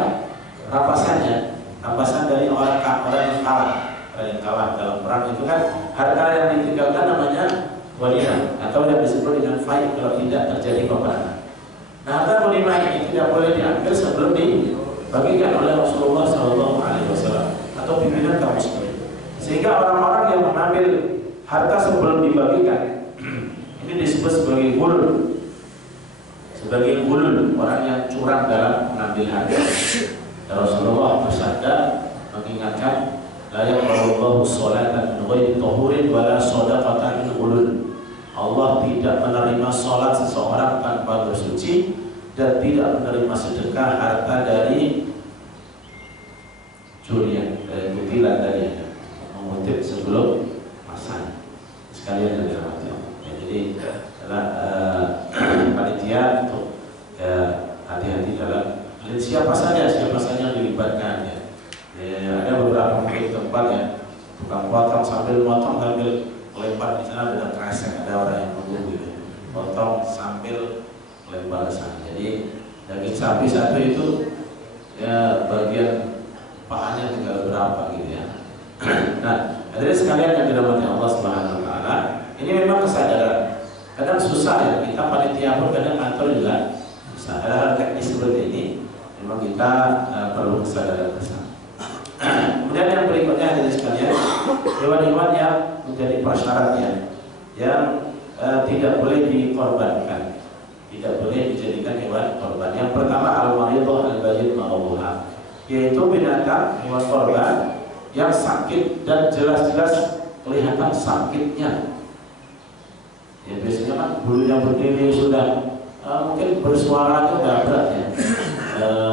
rampasan dari orang yang kalah dalam perang itu kan harta yang ditinggalkan namanya ghanimah atau yang disebut dengan fai kalau tidak terjadi peperangan. Nah, harta ghanimah ini tidak boleh diambil sebelum dibagikan oleh Rasulullah SAW atau pimpinan kaum muslimin. Sehingga orang-orang yang mengambil harta sebelum dibagikan ini disebut sebagai gulul. Sebagai gulul, orang yang curang dalam mengambil harta. Rasulullah bersabda mengingatkan, la yaqbalullahu sholatan min ghairi tahurin wala shadaqatan min gulul. Allah tidak menerima sholat seseorang tanpa bersuci dan tidak menerima sedekah harta dari curian, dari kutilan tadi, mengutip sebelum masanya. Sekalian dari rahmat Allah. Ya, jadi panitia untuk hati-hati dalam siapa saja yang dilibatkan ya. Ada beberapa mungkin tempat ya, tukang potong sambil motong sambil lempar di sana dengan kresek, ada orang yang menunggu gitu. Potong sambil lempar ke sana. Jadi daging sapi satu itu ya bagian pahanya tinggal berapa gitu ya. Nah, hadirin sekalian yang dirahmati Allah Subhanahu wa taala, ini memang kesadaran. Kadang susah ya, kita panitia pun kadang kantor juga susah. Hal-hal teknis seperti ini Memang kita perlu kesadaran bersama. Kemudian yang berikutnya adalah sekalian hewan-hewan yang menjadi prasyaratnya yang tidak boleh dikorbankan, tidak boleh dijadikan hewan korban. Yang pertama al-maridhah al-bayyid ma'ruha, yaitu binatang hewan korban yang sakit dan jelas-jelas kelihatan sakitnya. Ya biasanya kan bulunya berdiri sudah mungkin bersuara itu udah berat ya,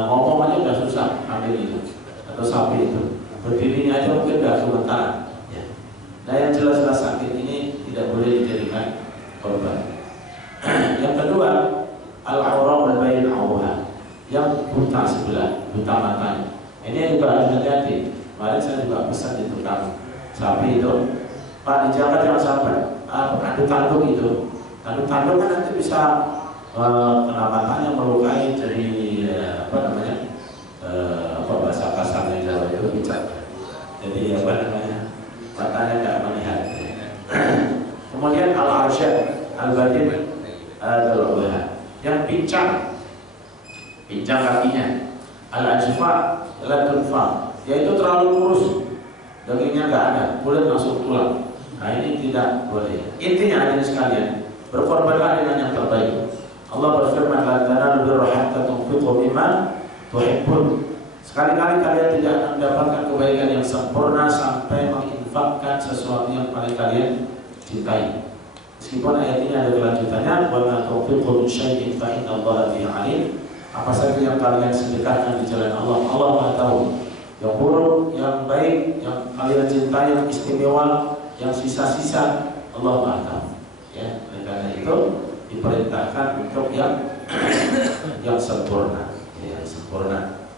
ngomong aja udah susah ambil itu atau sapi itu, berdirinya aja mungkin udah sementara ya. Nah yang jelas-jelas sakit ini tidak boleh dijadikan korban. Yang kedua al-awra wal bayin awha, yang buta sebelah, buta matanya. Ini juga harus hati-hati. Kemarin saya juga pesan di tukang sapi itu, Pak dijaga jangan sampai tanduk-tanduk itu, tanduk-tanduk kan nanti bisa kena matanya, melukai, jadi apa namanya, apa bahasa kasarnya Jawa itu bicat, jadi apa namanya, matanya tidak melihat. Kemudian al-arsyad al-batin al-ubah, yang pincang kakinya, al-ajfa al-tunfa, yaitu terlalu kurus, dagingnya nggak ada, kulit langsung tulang. Nah ini tidak boleh. Intinya hadirin sekalian, berkorbanlah dengan yang terbaik. Allah berfirman, la tanalu birra hatta tunfiqu mimma tuhibbun. Sekali-kali kalian tidak mendapatkan kebaikan yang sempurna sampai menginfakkan sesuatu yang paling kalian cintai. Meskipun ayat ini ada kelanjutannya, wa ma tunfiqu min syai'in fa innallaha bihi alim. Apa saja yang kalian sedekahkan di jalan Allah, Allah Maha tahu. Yang buruk, yang baik, yang kalian cintai, yang istimewa, yang sisa-sisa, Allah Maha tahu. Ya, karena itu diperintahkan untuk yang sempurna, ya, yang sempurna.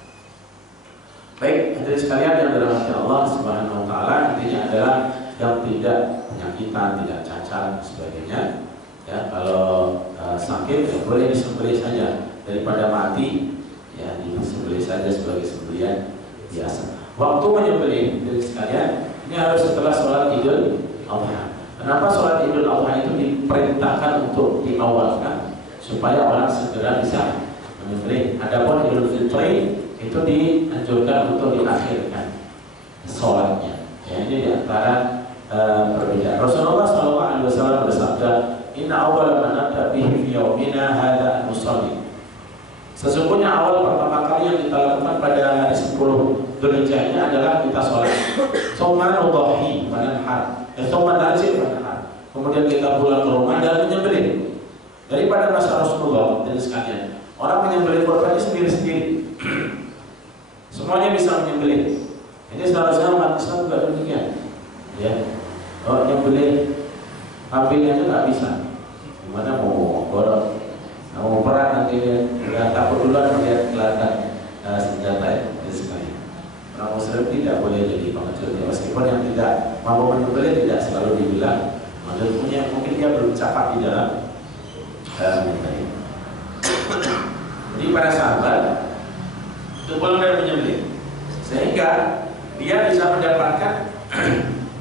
Baik, hadirin sekalian yang dirahmati Allah Subhanahu wa taala, intinya adalah yang tidak penyakitan, tidak cacat, sebagainya. Ya, kalau sakit ya boleh disembelih saja daripada mati, ya disembelih saja sebagai sembelihan biasa. Waktu menyembelih, hadirin sekalian, ini harus setelah sholat Idul Adha. Kenapa sholat Idul Adha itu diperintahkan untuk diawalkan supaya orang segera bisa menyembelih. Adapun Idul Fitri itu dianjurkan untuk diakhirkan sholatnya. Ya, ini diantara perbedaan. Rasulullah SAW bersabda, Inna awwala man nabda bihi fi yaumina hadza an-nusalli. Sesungguhnya awal pertama kali yang kita lakukan pada hari 10 Dzulhijjah ini adalah kita sholat. Tsumma nudhi manhar, tsumma nazil manhar. Kemudian kita pulang ke rumah dan menyembelih. Daripada masa Rasulullah dan sekalian, orang menyembelih korbannya sendiri-sendiri. Semuanya bisa menyembelih. Ini seharusnya umat Islam juga demikian. Ya, kalau menyembelih kambingnya itu nggak bisa. Gimana mau borong? Mau perang nanti dia takut duluan melihat kelihatan senjata ya sekali. Orang Muslim tidak boleh jadi pengecut, ya, meskipun yang tidak mampu menyembelih tidak selalu dibilang maksudnya, mungkin dia belum capak di dalam menteri. Jadi para sahabat itu boleh menyembelih sehingga dia bisa mendapatkan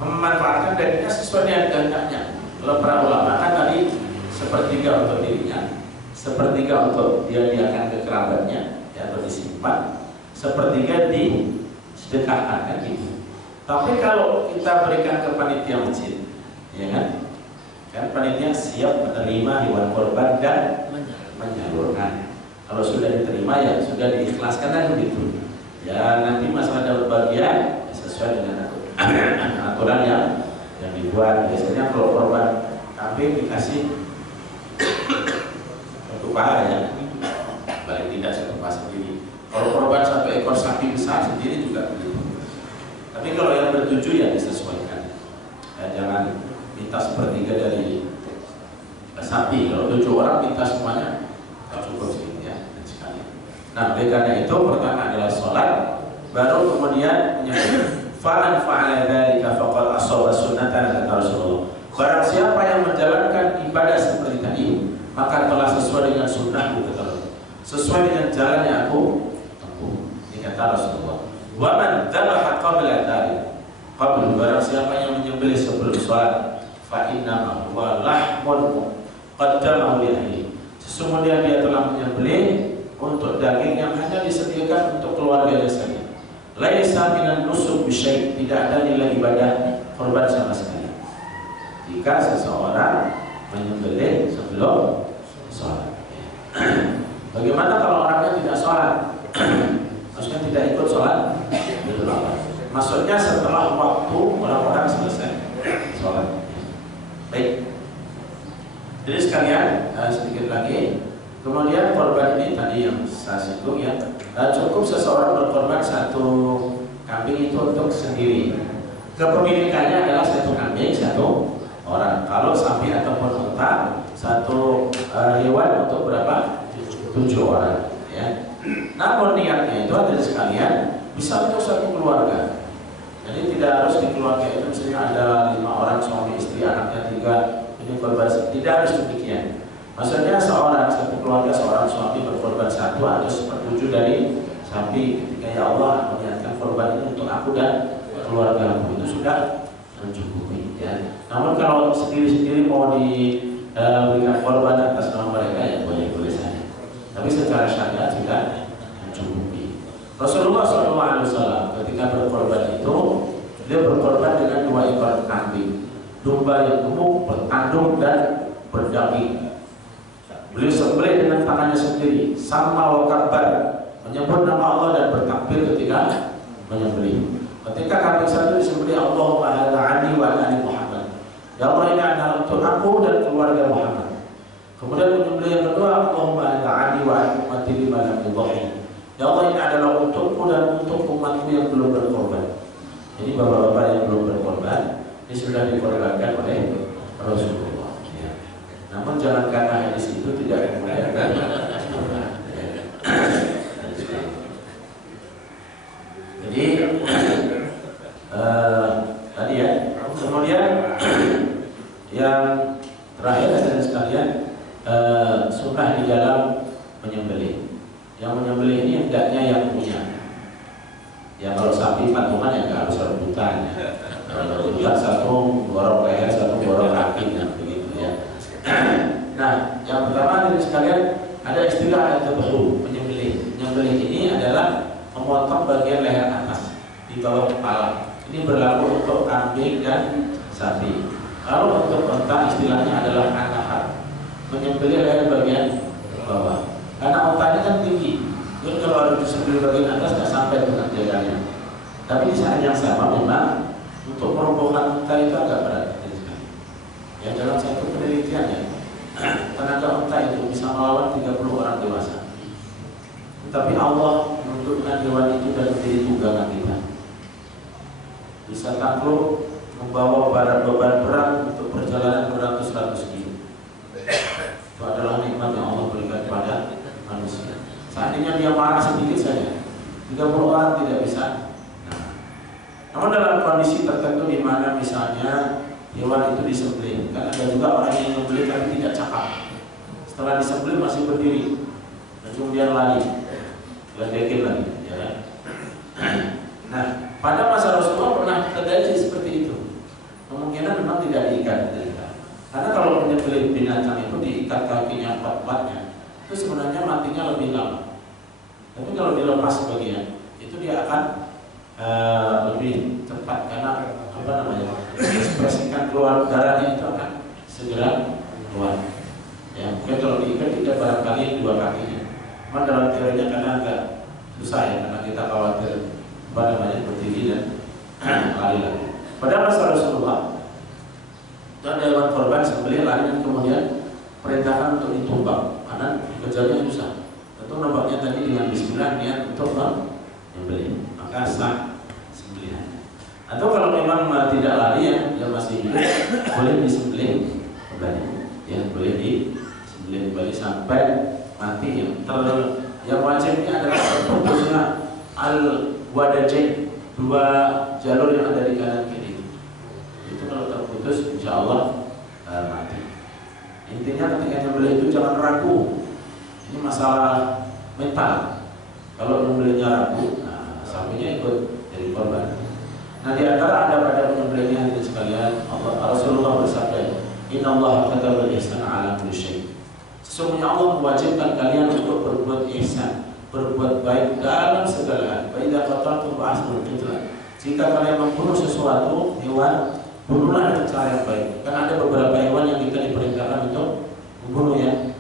memanfaatkan dagingnya sesuai dengan kehendaknya. Kalau para ulama kan tadi sepertiga untuk dirinya, sepertiga untuk dia diakan ke kerabatnya ya, atau disimpan, sepertiga disedekahkan kan gitu. Tapi kalau kita berikan ke panitia masjid, ya kan panitia siap menerima hewan korban dan menyalurkan. Kalau sudah diterima ya sudah diikhlaskan kan begitu. Ya nanti masalah dapat bagian sesuai dengan aturan yang dibuat. Biasanya kalau korban kambing dikasih satu paha ya, paling tidak satu paha sendiri. Kalau korban satu ekor sapi besar sendiri juga begitu. Tapi kalau yang bertujuh ya disesuaikan. Ya, jangan minta sepertiga dari sapi. Kalau 7 orang minta semuanya tak cukup sih ya sekali. Nah, oleh karena itu pertama adalah sholat, baru kemudian menyembelih. Fa'an fa'ala dzalika faqad ashaba sunnatan Rasulullah. Barang siapa yang menjalankan ibadah seperti tadi, maka telah sesuai dengan sunnahku, sesuai dengan jalan yang aku tempuh. Ini kata Rasulullah. Wa man dzabaha qabla dzalik, barang siapa yang menyembelih sebelum sholat, fa inna huwa lahmun qaddamahu li ahli. Sesungguhnya dia telah menyembelih untuk daging yang hanya disediakan untuk keluarganya saja. Laisa minan nusuk bisyai, tidak ada nilai ibadah korban sama sekali. Jika seseorang menyembelih sebelum sholat. Bagaimana kalau orangnya tidak sholat? Maksudnya tidak ikut sholat? Maksudnya setelah waktu orang-orang selesai sholat. Baik. Jadi sekalian sedikit lagi. Kemudian korban ini tadi yang saya singgung ya, cukup seseorang berkorban satu kambing itu untuk sendiri. Kepemilikannya adalah satu kambing satu orang. Kalau sapi ataupun unta satu hewan untuk berapa? 7 orang. Ya. Namun niatnya itu ada sekalian bisa untuk satu keluarga. Jadi tidak harus di keluarga itu misalnya ada 5 orang suami istri anaknya 3 ini korban, tidak harus demikian. Maksudnya satu keluarga seorang suami berkorban 1 atau 1/7 dari sapi ketika ya Allah meniatkan korban ini untuk aku dan keluarga aku, itu sudah mencukupi ya. Namun kalau sendiri-sendiri mau diberikan korban atas nama mereka ya boleh-boleh saja. Tapi secara syariat juga mencukupi. Rasulullah SAW ketika berkorban itu dia berkorban dengan 2 ekor kambing, domba yang gemuk, bertanduk dan berdaging. Beliau sembelih dengan tangannya sendiri, sama wakabar, menyebut nama Allah dan bertakbir ketika menyembelih. Ketika kambing satu disembelih, Allahumma hadza ani wa ali Muhammad. Ya Allah, ini adalah untuk aku dan keluarga Muhammad. Kemudian menyembelih yang kedua, Allahumma hadza ani wa ali ummati lima lam yudhi. Ya Allah, ini adalah untukku dan untuk umatku yang belum berkorban. Jadi bapak-bapak yang belum berkorban ini sudah dikorbankan oleh Rasulullah. Namun jangan karena hadis itu tidak memuliakan. Jadi tadi ya. Kemudian yang terakhir adalah sekalian sunnah di dalam menyembelih. Yang menyembelih ini hendaknya yang punya. Ya kalau sapi patungan ya nggak harus rebutan. Kalau rebutan satu borong leher, satu borong kaki dan begitu ya. Nah, yang pertama dari sekalian ada istilah al-dhabhu, menyembelih. Menyembelih ini adalah memotong bagian leher atas di bawah kepala. Ini berlaku untuk kambing dan sapi. Kalau untuk unta istilahnya adalah an-nahar, menyembelih leher bagian bawah. Karena untanya kan tinggi, jadi kalau ada disembelih bagian atas nggak sampai dengan jaganya. Tapi di saat yang sama memang untuk merobohkan unta itu agak berat. Ya dalam satu penelitian ya, tenaga unta itu bisa melawan 30 orang dewasa. Tetapi Allah menunjukkan hewan itu dan menjadi tunggangan kita. Bisa takluk membawa beban berat untuk perjalanan beratus-ratus kilo. Itu adalah nikmat yang Allah berikan kepada manusia. Seandainya dia marah sedikit saja, 30 orang tidak bisa. Namun dalam kondisi tertentu di mana misalnya hewan itu disembelih, kan ada juga orang yang menyembelih tapi tidak cakap. Setelah disembelih masih berdiri, dan kemudian lari, ledekin lagi. Ya. Nah, pada masa Rasulullah pernah terjadi seperti itu. Kemungkinan memang tidak diikat. Karena kalau menyembelih binatang itu diikat kakinya kuat-kuatnya, itu sebenarnya matinya lebih lama. Tapi kalau dilepas sebagian, itu dia akan lebih cepat karena ekspresikan keluar darahnya itu akan segera keluar. Ya, mungkin kalau diikat tidak barangkali 2 kakinya. Cuma dalam teorinya karena agak susah ya, karena kita khawatir berdiri dan lari lagi. Pada masa Rasulullah itu ada hewan korban sembelih lari dan kemudian perintahkan untuk ditumbang karena dikejarnya susah. Tentu nampaknya tadi dengan bismillah niat untuk menyembelih, maka sah sembelihannya. Atau kalau memang tidak lari ya, dia masih hidup, boleh disembelih kembali. Ya, boleh disembelih kembali sampai mati. Yang wajibnya adalah terputusnya al-wadajain, 2 jalur yang ada di kanan kiri. Itu kalau terputus, insya Allah mati. Intinya ketika nyembelih itu jangan ragu. Ini masalah mental. Kalau nyembelihnya ragu, sapinya ikut jadi korban. Nah, di antara ada pada penyembelihnya hadirin sekalian, Rasulullah bersabda, "Inna Allah kataba al-ihsana 'ala kulli syai'." Sesungguhnya Allah mewajibkan kalian untuk berbuat ihsan, berbuat baik dalam segala hal. Fa idza qataltum fa'asbul qitlah. Jika kalian membunuh sesuatu hewan, bunuhlah dengan cara yang baik. Karena ada beberapa hewan yang kita diperintahkan untuk membunuh ya.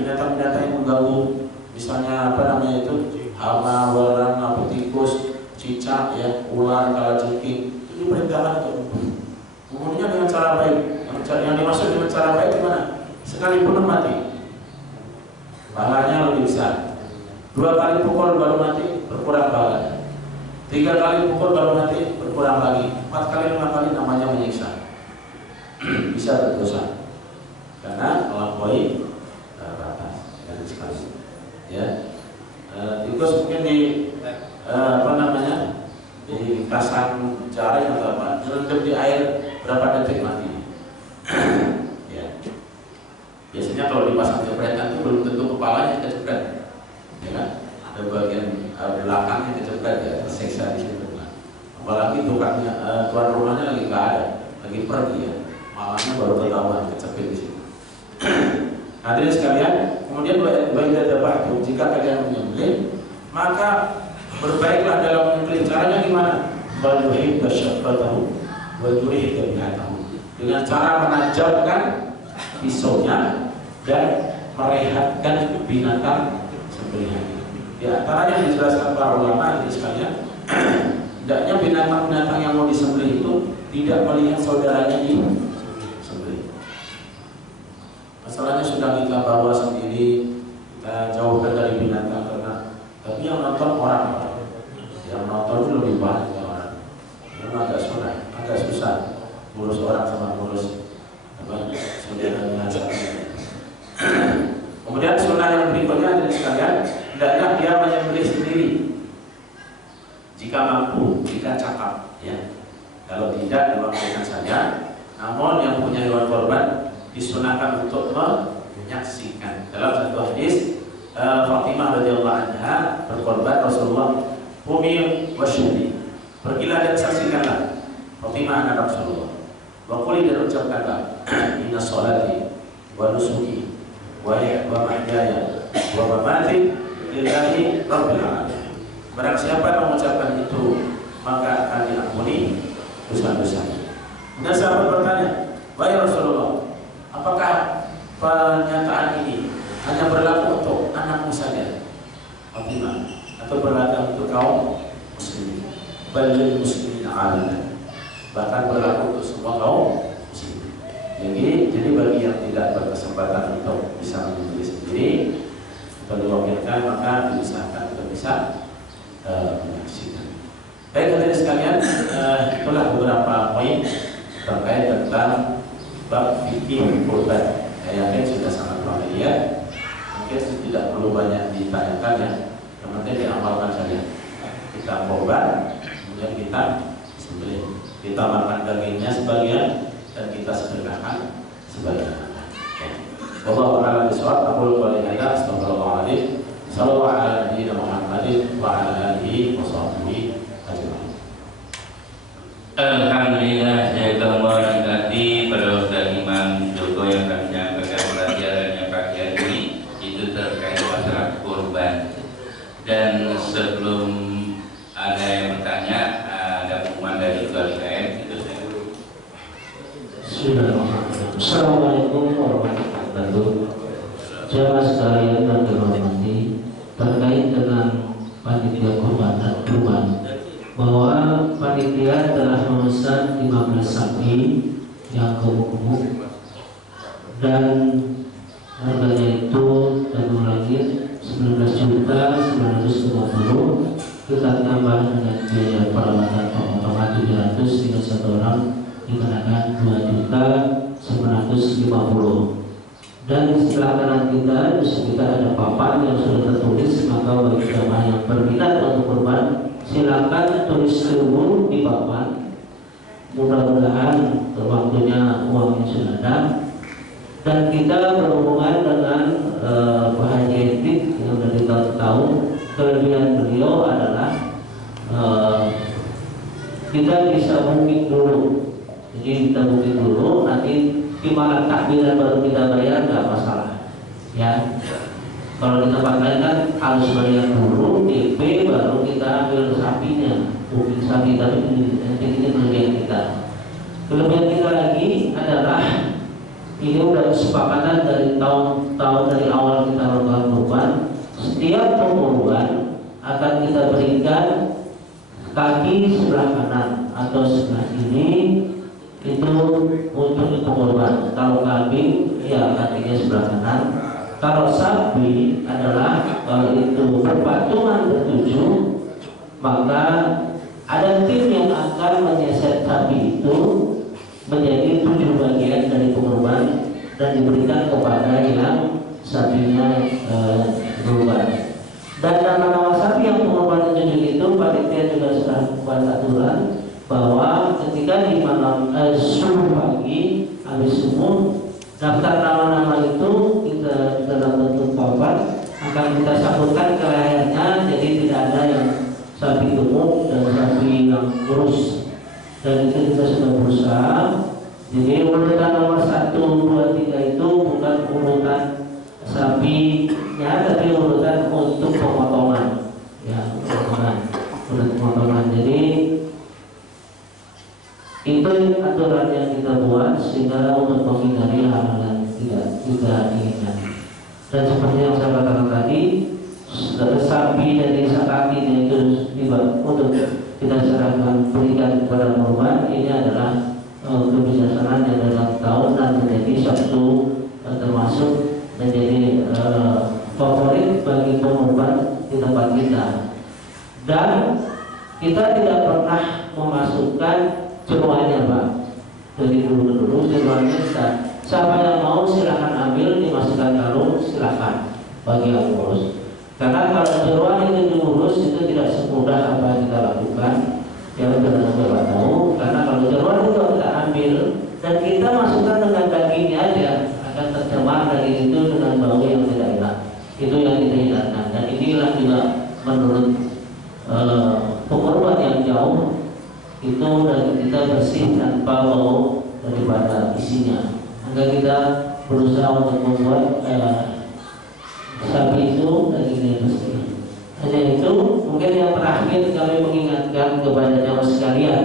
Binatang-binatang yang mengganggu, misalnya apa namanya itu, hama, walang, tikus, cicak ya, ular, kalajengking, itu diperintahkan untuk membunuh. Membunuhnya dengan cara baik. Yang dimaksud dengan cara baik gimana? Sekali bunuh mati, pahalanya lebih besar. 2 kali pukul baru mati, berkurang pahalanya. 3 kali pukul baru mati, berkurang lagi. 4 kali, 5 kali namanya menyiksa. Bisa berdosa karena melampaui batas dan sekali. Ya, tikus mungkin di apa namanya, dipasang jaring atau apa, direndam di air berapa detik mati. Ya. Biasanya kalau dipasang jepretan itu belum tentu kepalanya kejepret, ya kan? Ada bagian belakangnya kejepret ya, tersiksa di situ. Apalagi tukangnya, tuan rumahnya lagi nggak ada, lagi pergi ya, malamnya baru ketahuan kecepit di situ. Hadirin sekalian, kemudian jika kalian menyembelih, maka berbaiklah dalam menyembelih. Caranya gimana? Baluhid basyafatahu wa turihid bihatahu. Dengan cara menajamkan pisaunya dan merehatkan binatang sembelihan. Di antaranya dijelaskan para ulama ini sekalian, hendaknya binatang-binatang yang mau disembelih itu tidak melihat saudaranya disembelih. Masalahnya sudah kita bawa sendiri, kita jauhkan dari binatang karena, tapi yang nonton orang, yang nonton itu lebih banyak orang. Memang agak susah ngurus orang sama ngurus saudaranya. Kemudian sunnah yang berikutnya adalah sekalian, hendaknya dia menyembelih sendiri jika mampu, jika cakap ya. Kalau tidak diwakilkan saja. Namun yang punya hewan korban disunahkan untuk menyaksikan. Dalam satu hadis, Fatimah radhiyallahu anha berkorban, Rasulullah Umi wasyhadi, pergilah dan saksikanlah Fatimah anak Rasulullah. Wa quli, dan ucapkanlah inna sholati wa nusuki wa mahyaya wa mamati lillahi rabbil alamin. Barang siapa yang mengucapkan itu, maka akan diampuni dosa-dosanya. Dan sahabat bertanya, wahai Rasulullah, apakah pernyataan ini hanya berlaku untuk anakmu saja, Fatimah, atau berlaku untuk kaum muslimin? Balil muslimin alamin, bahkan berlaku untuk semua kaum muslimin. Jadi bagi yang tidak berkesempatan untuk bisa menyembelih sendiri atau diwakilkan, maka diusahakan untuk bisa menyaksikan. Baik, hadirin sekalian, itulah beberapa poin terkait tentang bab fikih kurban. Saya yakin sudah sangat familiar, mungkin tidak perlu banyak ditanyakan ya. Yang penting diamalkan saja. Kita kurban, kemudian kita sembelih, kita makan dagingnya sebagian dan kita sedekahkan sebagian. Wallahu a'lam bishawab. Aqulu qouli hadza, astaghfirullahaladzim. Sallallahu ala nabiyyina Muhammadin wa ala alihi wa sahbihi ajma'in. Alhamdulillah, saya kembali pada Ustaz Imam Joko yang akan menyampaikan pelajarannya pagi hari ini, itu terkait masalah kurban. Dan sebelum ada yang bertanya, ada pengumuman dari KLKM, itu saya dulu. Assalamualaikum warahmatullahi wabarakatuh. Jamaah sekalian yang dirahmati, terkait dengan panitia kurban dan kurban, bahwa panitia telah memesan 15 sapi yang gemuk-gemuk dan harganya itu dan lagi 19.950. Kita tambah dengan biaya perawatan pemotongan 700 dengan satu orang dikenakan 2.950. Dan di sebelah kanan kita ada papan yang sudah tertulis, maka bagi jamaah yang berminat untuk kurban, silakan tulis dulu di papan. Mudah-mudahan waktunya uangnya sudah ada. Dan kita berhubungan dengan Pak Haji Edik yang dari tahun-tahun. Kelebihan beliau adalah kita bisa booking dulu. Jadi kita booking dulu, nanti di malam takbiran baru kita bayar, nggak masalah. ya. Kalau di tempat lain kan harus bayar dulu DP baru kita ambil sapinya, bukan sapi, tapi ini kelebihan kita. Kelebihan kita lagi adalah ini udah kesepakatan dari tahun dari awal kita lakukan kurban. Setiap pengorban akan kita berikan kaki sebelah kanan atau sebelah kiri itu untuk pengorban. Kalau kambing ya kakinya sebelah kanan. Kalau sapi adalah kalau itu berpatungan bertujuh, maka ada tim yang akan menyeset sapi itu menjadi 7 bagian dari pengorban dan diberikan kepada yang sapinya berubah. Dan nama-nama sapi yang pengorban 7 itu panitia juga sudah membuat aturan bahwa ketika di malam subuh pagi habis subuh daftar nama-nama itu kita dalam bentuk papan akan kita sabutkan ke lehernya, jadi tidak ada yang sapi gemuk dan sapi yang kurus. Dan itu kita sudah berusaha. Jadi urutan nomor 1, 2, 3 itu bukan urutan sapinya, tapi urutan untuk pemotongan. Ya, pemotongan. Jadi itu aturan yang kita buat sehingga untuk menghindari hal yang tidak kita inginkan. Dan seperti yang saya katakan tadi, sapi dari sakinya itu untuk kita serahkan berikan kepada korban. Ini adalah kebijaksanaan yang dalam tahun dan menjadi satu termasuk menjadi favorit bagi pengorban di tempat kita. Dan kita tidak pernah memasukkan jeruannya, Pak. Dari dulu jeruannya kita. Siapa yang mau silahkan ambil, dimasukkan karung, silahkan bagi yang urus. Karena kalau jeruan itu diurus itu tidak semudah apa yang kita lakukan. Yang benar-benar tahu. Karena kalau jeruan itu kita ambil dan kita masukkan dengan dagingnya aja, akan tercemar daging itu dengan bau yang tidak enak. Itu yang kita hindarkan. Dan inilah juga menurut pengorban yang jauh itu dari kita bersih tanpa bau daripada isinya. Maka kita berusaha untuk membuat sapi itu dagingnya bersih. Hanya itu mungkin yang terakhir kami mengingatkan kepada jamaah sekalian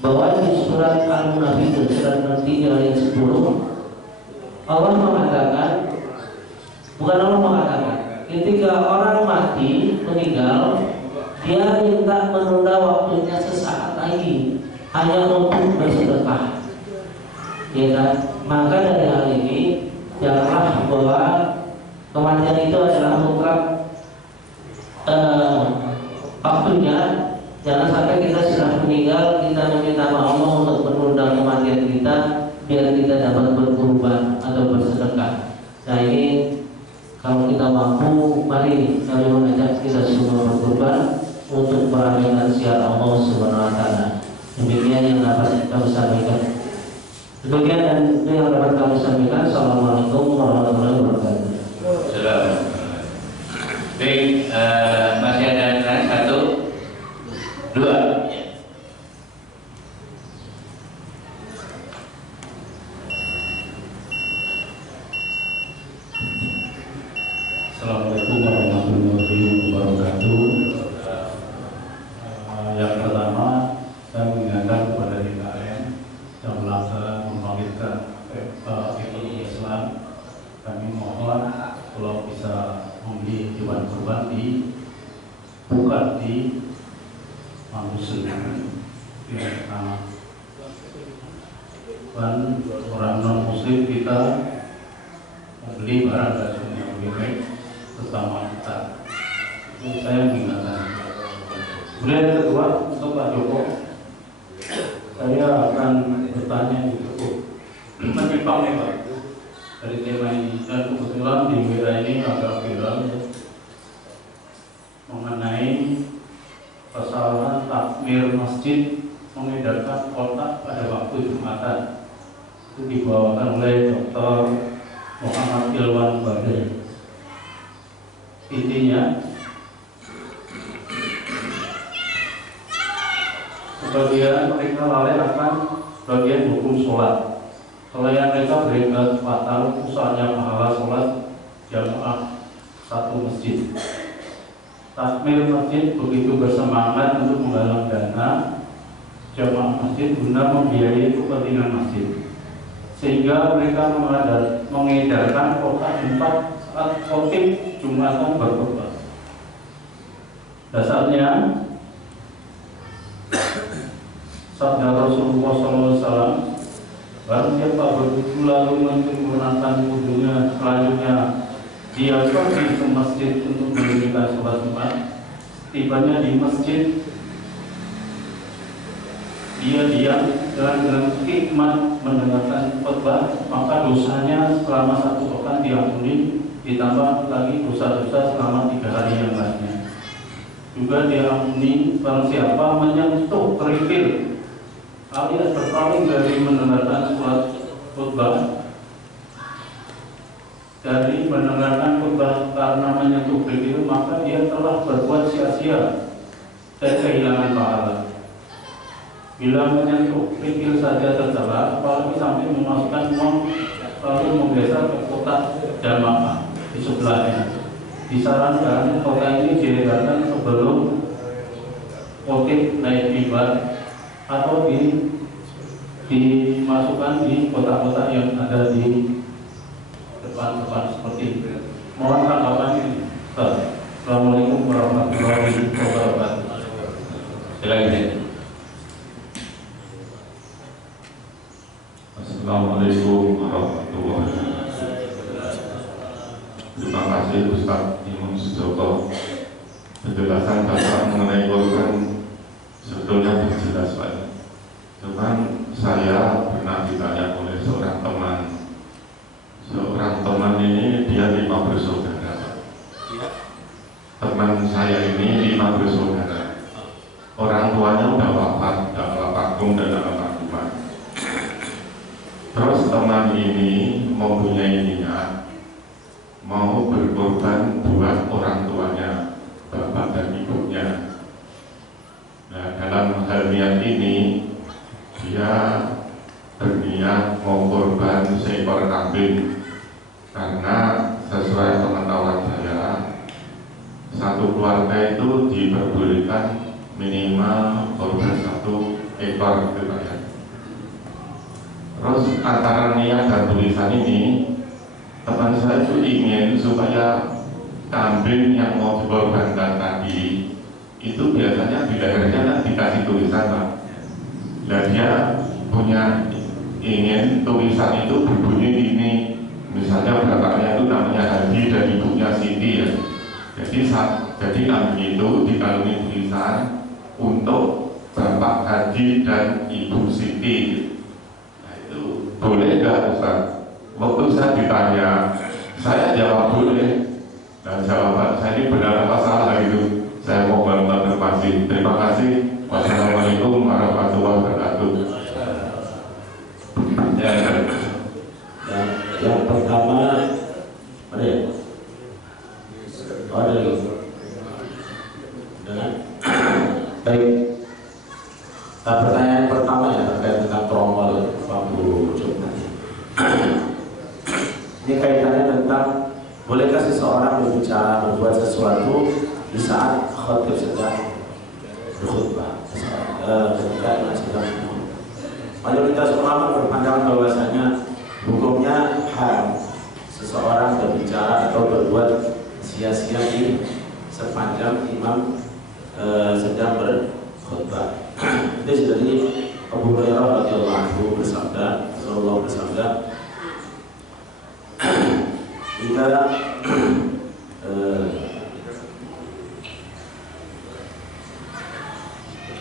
bahwa di surat Al-Munafiqun surat 3 ayat 10 Allah mengatakan, bukan Allah mengatakan, ketika orang mati meninggal dia minta menunda waktunya sesaat lagi hanya untuk bersedekah, ya kan? Maka dari hal ini janganlah bahwa kematian itu adalah mutlak waktunya. Jangan sampai kita sudah meninggal kita meminta Allah untuk menunda kematian kita biar kita dapat berkurban atau bersedekah. Nah ini kalau kita mampu, mari kami mengajak kita semua berkurban untuk meramaikan syiar Allah Subhanahu wa taala. Demikian yang dapat kami sampaikan. Demikian dan yang dapat kami sampaikan. Assalamualaikum warahmatullahi wabarakatuh. Baik, masih ada 1, 2. Assalamualaikum warahmatullahi wabarakatuh. Yang pertama, saya mengingatkan kepada DKM yang melaksa membangkitkan ekonomi Islam. Kami mohon kalau bisa membeli hewan kurban bukan di manusia, karena orang non muslim kita membeli barang daging yang lebih baik terutama kita. Itu saya mengingatkan. Kemudian yang kedua, untuk Pak Joko, saya akan bertanya gitu, menyimpang nih Pak dari tema ini, dan kebetulan di WA ini agak viral mengenai kesalahan takmir masjid mengedarkan kotak pada waktu Jumatan. Itu dibawakan oleh Dr. Muhammad Ilwan Badri. Intinya sebagian mereka lalai akan bagian hukum sholat. Selain mereka berikan batal usahanya pahala sholat jamaah satu masjid. Takmir masjid begitu bersemangat untuk menggalang dana jamaah masjid guna membiayai kepentingan masjid, sehingga mereka mengedarkan kotak Jumat saat khotib Jumatan berkhutbah. Dasarnya sabda Rasulullah SAW, barang siapa berwudu lalu menyempurnakan wudunya, selanjutnya dia pergi ke masjid untuk mendirikan sholat Jumat. Tibanya di masjid, dia diam dan dengan hikmat mendengarkan khutbah, maka dosanya selama 1 pekan diampuni, ditambah lagi dosa-dosa selama 3 hari yang lainnya. Juga diampuni barang siapa menyentuh kerikil alias berpaling dari mendengarkan sholat khutbah, dari mendengarkan khutbah karena menyentuh kerikil, maka dia telah berbuat sia-sia dan kehilangan pahala. Bila menyentuh kerikil saja tercela, apalagi sampai memasukkan uang lalu menggeser ke kotak jamaah di sebelahnya. Disarankan kotak ini diletakkan sebelum khotib naik mimbar atau dimasukkan di kotak-kotak yang ada di depan-depan seperti itu. Mohon tanggapan ini. Assalamualaikum warahmatullahi wabarakatuh. Silakan. Assalamualaikum warahmatullahi wabarakatuh. Terima kasih Ustaz Imam Sujoko. Penjelasan Bapak mengenai korban sebetulnya jelas Pak. Cuman saya pernah ditanya oleh seorang teman. Seorang teman ini dia 5 bersaudara. Teman saya ini 5 bersaudara. Orang tuanya udah wafat, udah almarhum dan almarhumah. Terus teman ini mempunyai niat mau berkorban buat orang tuanya, bapak dan ibunya. Nah, dalam hal niat ini dia berniat mau korban seekor kambing, karena sesuai pengetahuan saya, satu keluarga itu diperbolehkan minimal korban 1 ekor gitu ya. Terus antara niat dan tulisan ini, teman saya itu ingin supaya kambing yang mau dikorbankan tadi itu biasanya di lehernya dikasih tulisan Pak. Dan dia punya ingin tulisan itu berbunyi ini, misalnya bapaknya itu namanya Hadi dan ibunya Siti ya. Jadi kambing itu dikalungi tulisan untuk Bapak Hadi dan Ibu Siti. Boleh nggak Ustaz? Waktu saya ditanya, saya jawab boleh. Dan jawaban saya ini benar apa salah gitu. Saya mau konfirmasi. Terima kasih. Wassalamualaikum warahmatullahi wabarakatuh. Yang pertama, ada ya? Oh, ada lagi. Baik. Pertanyaan pertama ya terkait tentang tromol bambu Jumat. Ini kaitannya tentang bolehkah seseorang berbicara berbuat sesuatu di saat khotib sedang berkhutbah, ketika imam sedang berkhutbah. Mayoritas ulama berpandangan bahwasanya hukumnya haram seseorang berbicara atau berbuat sia-sia di sepanjang imam sedang berkhutbah. Itu dari Abu Hurairah radhiyallahu anhu bersabda, Rasulullah bersabda, jika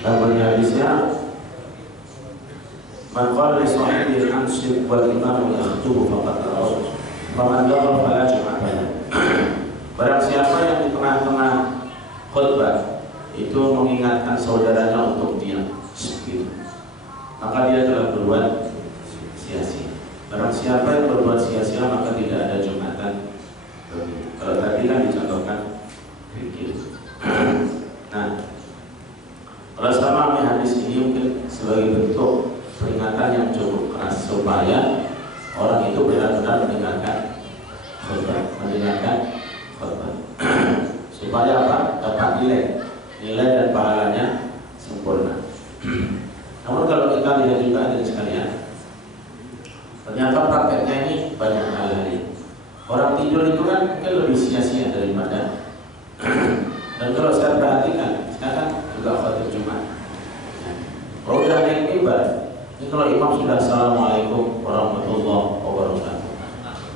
dalam hadisnya, man qala li sahibihi ansib wal imam yakhtubu faqad rasul, faman dhakara fala jum'ata lahu. Barang siapa yang di tengah-tengah khutbah itu mengingatkan saudaranya untuk diam, gitu, maka dia telah berbuat sia-sia. Barang siapa yang berbuat sia-sia maka tidak ada jumatan. Kalau tadi kan dicontohkan fikir. Nah, kalau sama hadis ini mungkin sebagai bentuk peringatan yang cukup keras supaya orang itu benar-benar mendengarkan khutbah, mendengarkan lihat juga dari sekalian, ternyata prakteknya ini banyak hal ini. Orang tidur itu kan mungkin lebih sia-sia daripada dan kalau saya perhatikan sekarang juga khotbah Jumat. Kalau udah naik mimbar, ini kalau imam sudah assalamualaikum warahmatullahi wabarakatuh,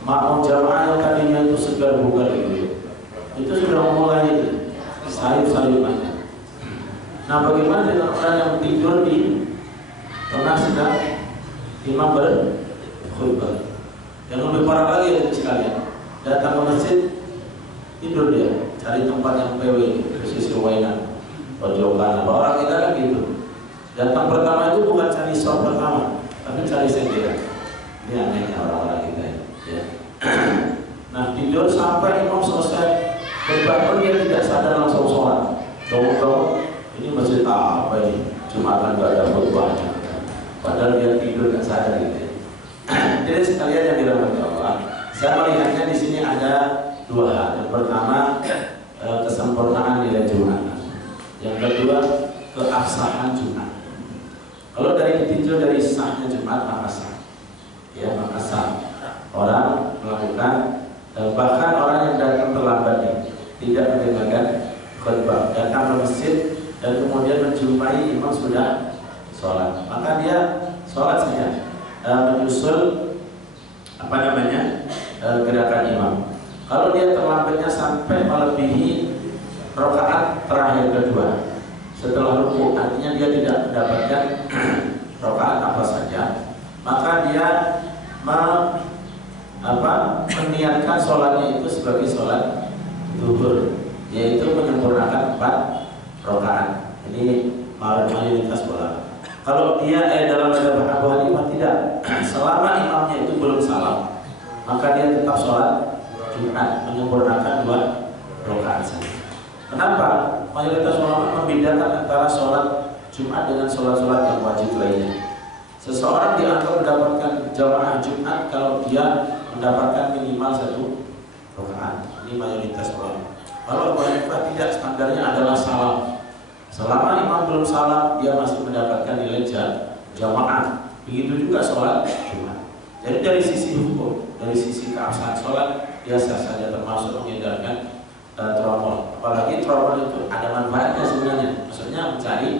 mau jamaah yang tadinya itu segar bugar itu sudah mulai sayup-sayupannya. Nah, bagaimana dengan orang yang tidur di tengah sedang imam berkhutbah? Yang lebih parah lagi ya sekalian, datang ke masjid tidur dia, cari tempat yang PW, posisi wainan, pojok kanan. Orang kita kan gitu. Datang pertama itu bukan cari soal pertama, tapi cari sendiri. Ini anehnya orang-orang kita ya. Nah, tidur sampai imam selesai berbangun dia tidak sadar langsung sholat. Tahu-tahu ini masjid apa ini? Jumatan nggak ada khutbahnya. Padahal dia tidur dan sadar gitu. Jadi sekalian yang dirahmati Allah, saya melihatnya di sini ada dua hal. Yang pertama kesempurnaan nilai Jumat. Yang kedua keabsahan Jumat. Kalau dari ditinjau dari sahnya Jumat maka sah, ya maka sah. Orang melakukan bahkan orang yang datang terlambat tidak mendengarkan khutbah, datang ke masjid dan kemudian menjumpai imam sudah sholat, maka dia sholat saja, menyusul gerakan imam. Kalau dia terlambatnya sampai melebihi rakaat terakhir kedua setelah ruku, artinya dia tidak mendapatkan rakaat apa saja, maka dia meniatkan sholatnya itu sebagai sholat zuhur, yaitu menyempurnakan 4 rakaat. Ini mayoritas bola. Kalau dia dalam mazhab Abu Hanifah tidak, selama imamnya itu belum salam, maka dia tetap sholat Jumat, menyempurnakan 2 rakaat saja. Kenapa? Mayoritas ulama membedakan antara sholat Jumat dengan sholat-sholat yang wajib lainnya. Seseorang dianggap mendapatkan jamaah Jumat kalau dia mendapatkan minimal 1 rakaat. Ini mayoritas ulama. Kalau Abu Hanifah tidak, standarnya adalah salam. Selama imam belum salam, dia masih mendapatkan nilai jamaah. Begitu juga sholat Jumat. Jadi dari sisi hukum, dari sisi keabsahan sholat, biasa saja, termasuk mengedarkan tromol. Apalagi tromol itu ada manfaatnya sebenarnya. Maksudnya mencari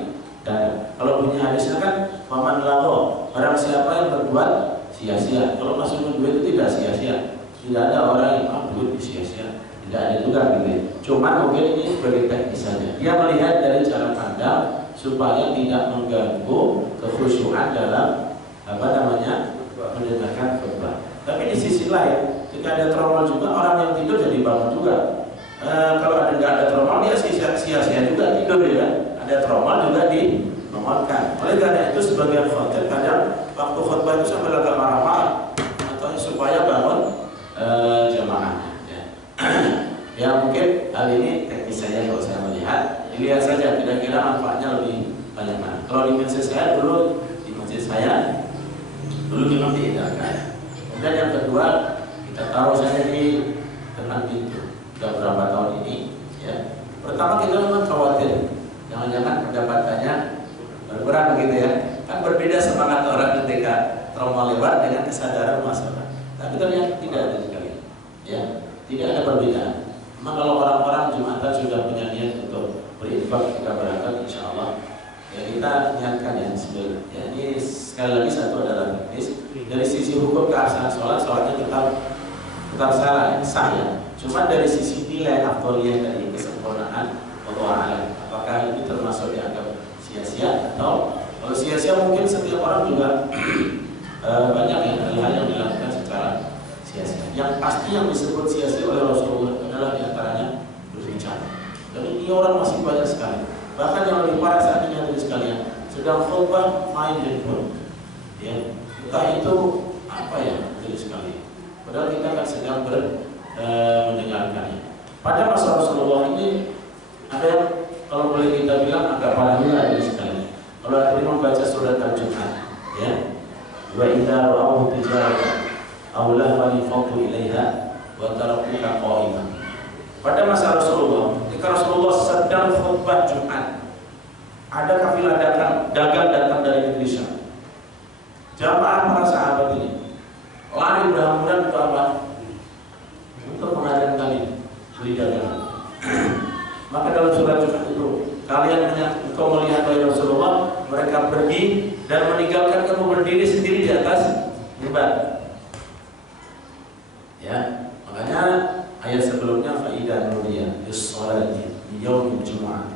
dan kalau punya hadisnya kan maman lago, barang siapa yang berbuat sia-sia. Kalau masuk duit itu tidak sia-sia. Tidak ada orang yang duit sia-sia. Tidak ada juga gitu. Cuma mungkin ini sebagai teknis saja. Dia melihat dari cara pandang supaya tidak mengganggu kekhusyuan dalam mendengarkan khutbah. Tapi di sisi lain, jika ada tromol juga, orang yang tidur jadi bangun juga. Kalau nggak ada tromol, dia sia-sia juga tidur ya. Ada tromol juga dinomorkan. Oleh karena itu sebagian khotib kadang waktu khutbah itu sampai agak marah-marah, atau supaya bangun jamaah. Ya mungkin hal ini teknis saja kalau saya melihat. Dilihat saja kira-kira manfaatnya lebih banyak mana. Kalau di masjid saya dulu, memang diedarkan. Kemudian yang kedua, kita taruh saja di depan pintu. Sudah berapa tahun ini? Ya. Pertama kita memang khawatir, jangan-jangan pendapatannya berkurang gitu ya. Kan berbeda semangat orang ketika trauma lewat dengan kesadaran masalah. Tapi ternyata tidak ada sekali. Ya, tidak ada perbedaan. Memang kalau orang-orang Jumatan sudah punya niat untuk berinfak ketika berangkat, insya Allah ya kita niatkan ya sebelum. Ya ini sekali lagi satu adalah teknis. Dari sisi hukum keabsahan sholatnya tetap sah ya. Cuma dari sisi nilai afdoliyah tadi, kesempurnaan Allah alam, apakah ini termasuk dianggap sia-sia atau kalau sia-sia mungkin setiap orang juga banyak ya hal-hal yang dilakukan secara sia-sia. Yang pasti yang disebut sia-sia oleh Rasulullah adalah diantaranya berbicara. Dan ini orang masih banyak sekali. Bahkan yang lebih parah saat ini dari sekalian sedang khutbah main handphone. Ya, entah itu apa ya dari sekali. Padahal kita kan sedang mendengarkannya. Pada masa Rasulullah ini ada yang kalau boleh kita bilang agak parah juga dari sekali. Kalau ada yang membaca surat Al-Jumat, ya, wa idza ra'aw tijaratan aw lahwan faqu ilaiha wa tarakuka qa'iman. Pada masa Rasulullah, ketika Rasulullah sedang khutbah Jumat, ada kafilah dagang datang dari negeri Syam. Jamaah para sahabat ini lari berhamburan untuk apa? Untuk mengadakan kali beli dagangan. Maka dalam surah Jumat itu, kalian engkau melihat wahai Rasulullah, mereka pergi dan meninggalkan kamu berdiri sendiri di atas mimbar. Ya, makanya ayat sebelumnya faidah nudiya bis-sholati yaumil jumu'ah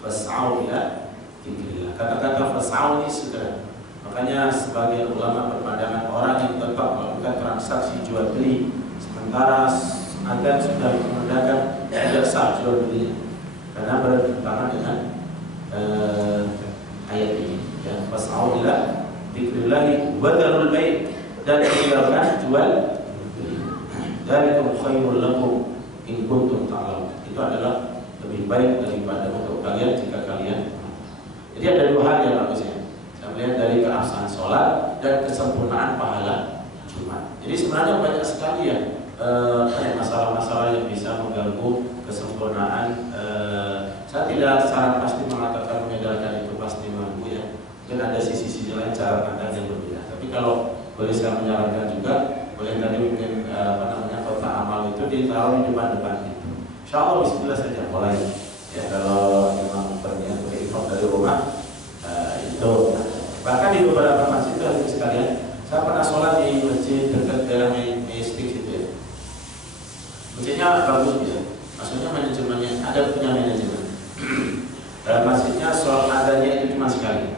fas'au ila dzikrillah. Kata-kata fas'au ini segera. Makanya sebagian ulama berpandangan orang yang tetap melakukan transaksi jual beli sementara agar sudah menggunakan tidak sah jual belinya, karena bertentangan dengan ayat ini. Ya, fas'au ila dzikrillah wa dzarul bai', dan tinggalkan jual beli. Dzalikum khairul lakum in kuntum ta'lamun. Itu adalah lebih baik daripada untuk kalian jika kalian. Jadi ada dua hal yang bagusnya. Saya melihat dari keabsahan sholat dan kesempurnaan pahala Jumat. Jadi sebenarnya banyak sekali ya masalah-masalah yang bisa mengganggu kesempurnaan. Saya tidak secara pasti mengatakan mengedarkan itu pasti mampu ya. Mungkin ada sisi-sisi lain cara pandang yang berbeda. Tapi kalau boleh saya menyarankan juga, boleh tadi mungkin kotak amal itu ditaruh di depan-depan itu. Insyaallah bismillah saja mulai. Ya kalau memang berniat berikhram dari rumah itu. Bahkan di beberapa masjid itu sekalian, saya pernah sholat di masjid dekat daerah Mestik itu ya. Masjidnya bagus ya. Maksudnya manajemennya ada punya manajemen. Dalam masjidnya sholat adanya itu cuma sekali.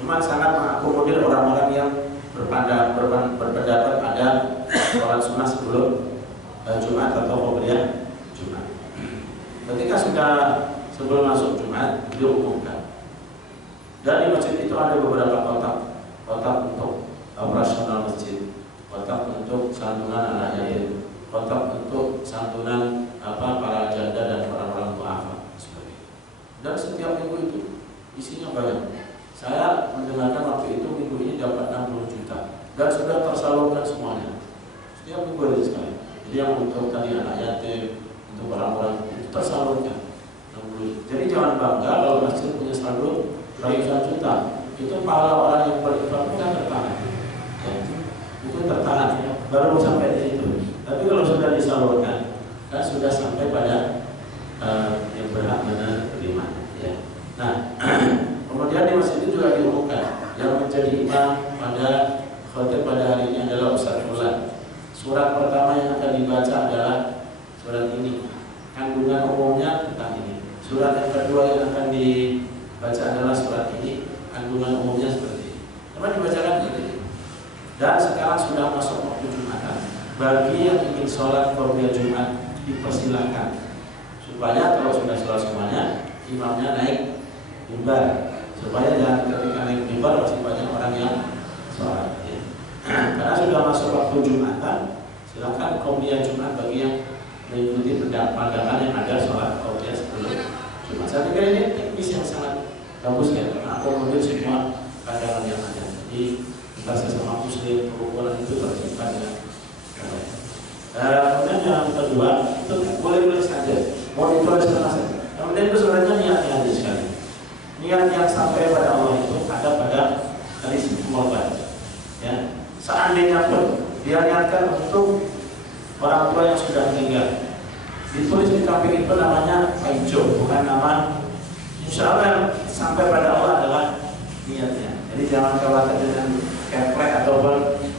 Cuma sangat mengakomodir orang-orang yang berpendapat ada sholat sunnah sebelum Jumat atau qobliyah Jumat. Ketika sudah sebelum masuk Jumat diumumkan. Dan di masjid itu ada beberapa kotak untuk operasional masjid, kotak untuk santunan anak yatim, kotak untuk santunan para janda dan orang-orang duafa sebagainya. Dan setiap minggu itu isinya banyak. Saya mendengarkan waktu itu minggu ini dapat 60 juta dan sudah tersalurkan semuanya. Setiap minggu ada sekali. Jadi yang untuk tadi anak yatim, untuk orang-orang itu tersalurkan 60 juta. Jadi jangan bangga kalau masjid punya saldo ratusan juta. Itu pahala orang yang berinfak kan tertahan. Ya, itu tertahan ya. Baru sampai di situ. Tapi kalau sudah disalurkan, kan sudah sampai pada yang berhak menerima. Ya. Nah, kemudian di masjid itu juga diumumkan yang menjadi imam pada khotbah pada hari ini adalah Ustaz Fulan. Surat pertama yang akan dibaca adalah surat ini. Kandungan umumnya tentang ini. Surat yang kedua yang akan dibaca adalah surat ini. Kandungan umumnya seperti ini. Coba dibacakan gitu. Dan sekarang sudah masuk waktu Jumatan. Bagi yang ingin sholat qobliyah Jumat dipersilahkan supaya kalau sudah sholat semuanya imamnya naik mimbar, supaya jangan ketika naik mimbar masih banyak orang yang sholat ya. Karena sudah masuk waktu Jumatan, silakan qobliyah Jumat bagi yang mengikuti pandangan yang ada sholat qobliyah sebelum Jumat. Saya pikir ini teknis yang sangat bagus ya, karena akomodir semua pandangan yang ada. Jadi kita sesama muslim kerukunan itu tercipta dengan baik. Kemudian yang kedua itu boleh-boleh saja, mau ditulis saja. Kemudian itu sebenarnya niatnya aja sekali. Niat yang sampai pada Allah itu ada pada hadis Muhammad. Ya, seandainya pun dia niatkan untuk orang tua yang sudah meninggal, ditulis di samping itu namanya aijo, bukan nama. Insya Allah sampai pada Allah adalah niatnya. Jadi jangan khawatir dengan keplek ataupun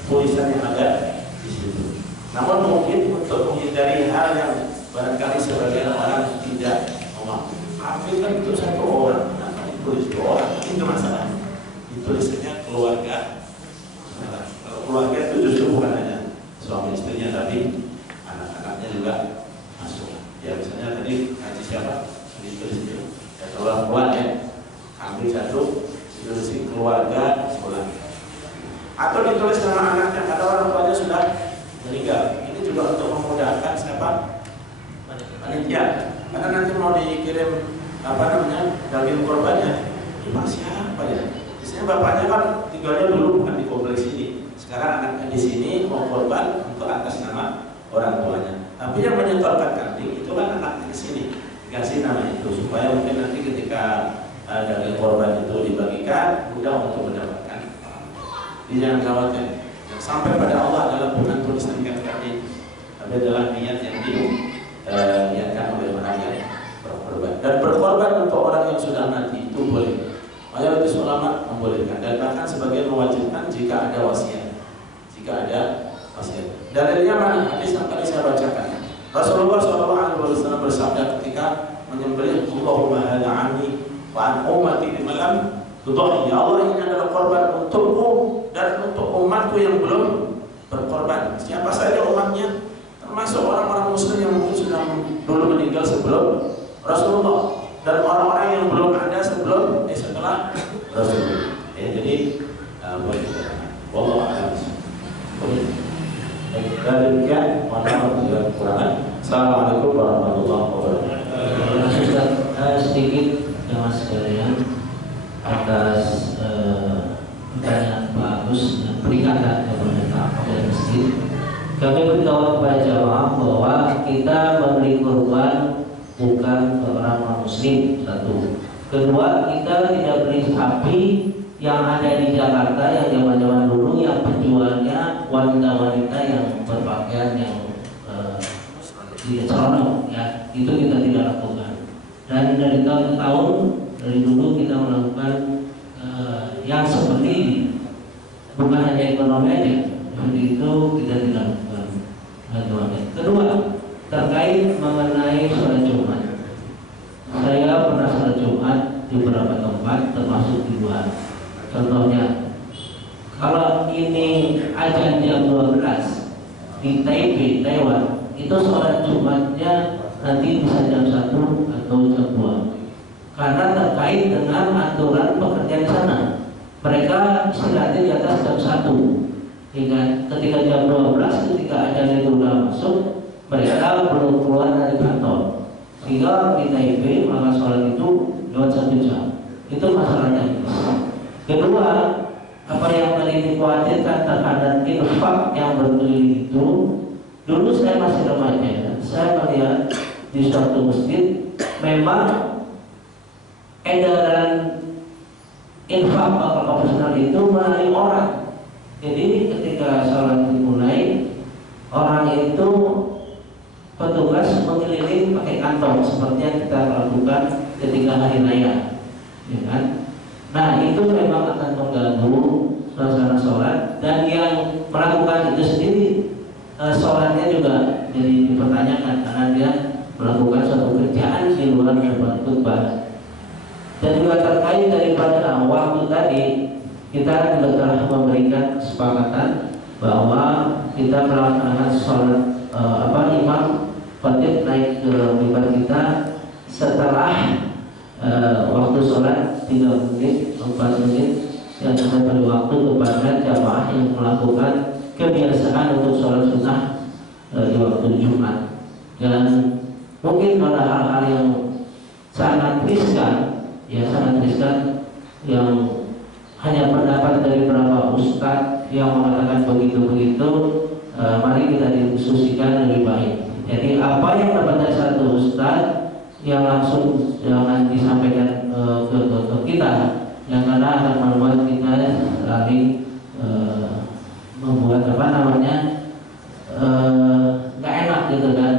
tulisan yang ada di situ. Namun mungkin untuk menghindari hal yang barangkali sebagian orang tidak mau, ambilkan itu satu orang, nah, ditulis dua orang, itu masalah. Ditulisnya keluarga. Nah, keluarga itu justru bukan hanya suami istrinya, tapi anak-anaknya juga masuk. Ya misalnya tadi haji siapa? Ditulis itu. Ya kalau orang ya, ambil satu, ditulis keluarga sekolah. Atau ditulis nama anaknya, ada orang tuanya sudah meninggal. Ini juga untuk memudahkan siapa? Panitia. Karena nanti mau dikirim daging korbannya, ini siapa ya? Biasanya bapaknya kan tinggalnya dulu bukan di kompleks ini. Sekarang anaknya di sini mau korban untuk atas nama orang tuanya. Tapi yang menyetorkan kambing itu kan anaknya di sini. Dikasih nama itu supaya mungkin nanti ketika daging korban itu dibagikan mudah untuk mendapatkan. Jadi jangan khawatir. Yang sampai pada Allah adalah bukan tulisan kaki, tapi adalah niat yang diniatkan oleh orang yang berkorban. Dan berkorban untuk orang yang sudah mati itu boleh. Mayoritas ulama membolehkan dan bahkan sebagian mewajibkan jika ada wasiat. Jika ada wasiat. Dalilnya mana? Hadis yang tadi saya bacakan. Rasulullah SAW bersabda ketika menyembelih, Allahumma hadza anni wa an ummati lima lam tudhi. Ya Allah, ini adalah korban untukku dan untuk umatku yang belum berkorban. Siapa saja umatnya? Termasuk orang-orang muslim yang mungkin sudah dulu meninggal sebelum Rasulullah dan orang-orang yang belum ada setelah Rasulullah. Jadi boleh. Wallahu a'lam. Baik, demikian. Mohon maaf kekurangan. Assalamualaikum warahmatullahi wabarakatuh. Sedikit jamaah sekalian atas pertanyaan Pak Agus dan peringatan kepada kepada masjid. Kami beritahu kepada jamaah bahwa kita memberi korban bukan ke orang muslim, satu. Kedua, kita tidak beli sapi yang ada di Jakarta yang zaman-zaman dulu yang penjualnya wanita-wanita yang berpakaian yang tidak seronok, ya, itu kita tidak lakukan. Dan dari tahun ke tahun, dari dulu kita melakukan yang seperti ini, bukan hanya ekonomi aja, seperti itu kita tidak lakukan. Kedua, terkait mengenai sholat Jumat, saya pernah sholat Jumat di beberapa tempat, termasuk di luar. Contohnya, kalau ini azan jam 12 di Taipei, Taiwan, itu sholat Jumatnya nanti bisa jam 1 atau jam 2, karena terkait dengan aturan pekerjaan di sana. Mereka istirahatnya di atas jam 1, hingga ketika jam 12, ketika azan itu sudah masuk, mereka belum keluar dari kantor, sehingga di Taipei maka sholat itu lewat 1 jam. Itu masalahnya. Kedua, apa yang tadi dikhawatirkan terhadap infak yang berkeliling itu, dulu saya masih remaja, saya melihat di suatu masjid memang edaran infak atau profesional itu melalui orang. Jadi ketika sholat dimulai, orang itu petugas mengelilingi pakai kantong seperti yang kita lakukan ketika hari raya, ya kan? Nah, itu memang akan mengganggu suasana sholat, dan yang melakukan itu sendiri sholatnya juga jadi dipertanyakan karena dia melakukan suatu kerjaan di luar daripada khutbah. Dan juga terkait daripada waktu tadi, kita juga telah memberikan kesepakatan bahwa kita melaksanakan sholat imam khatib naik ke mimbar kita setelah waktu sholat 3 menit, 4 menit, yang akan beri waktu kepada jamaah yang melakukan kebiasaan untuk sholat sunnah di waktu Jumat. Dan mungkin pada hal-hal yang sangat riskan, ya sangat riskan, yang hanya pendapat dari beberapa ustadz yang mengatakan begitu-begitu, mari kita diskusikan lebih baik. Jadi apa yang dapat dari satu ustadz yang langsung jangan disampaikan ke kita, yang karena akan membuat kita saling membuat nggak enak gitu kan.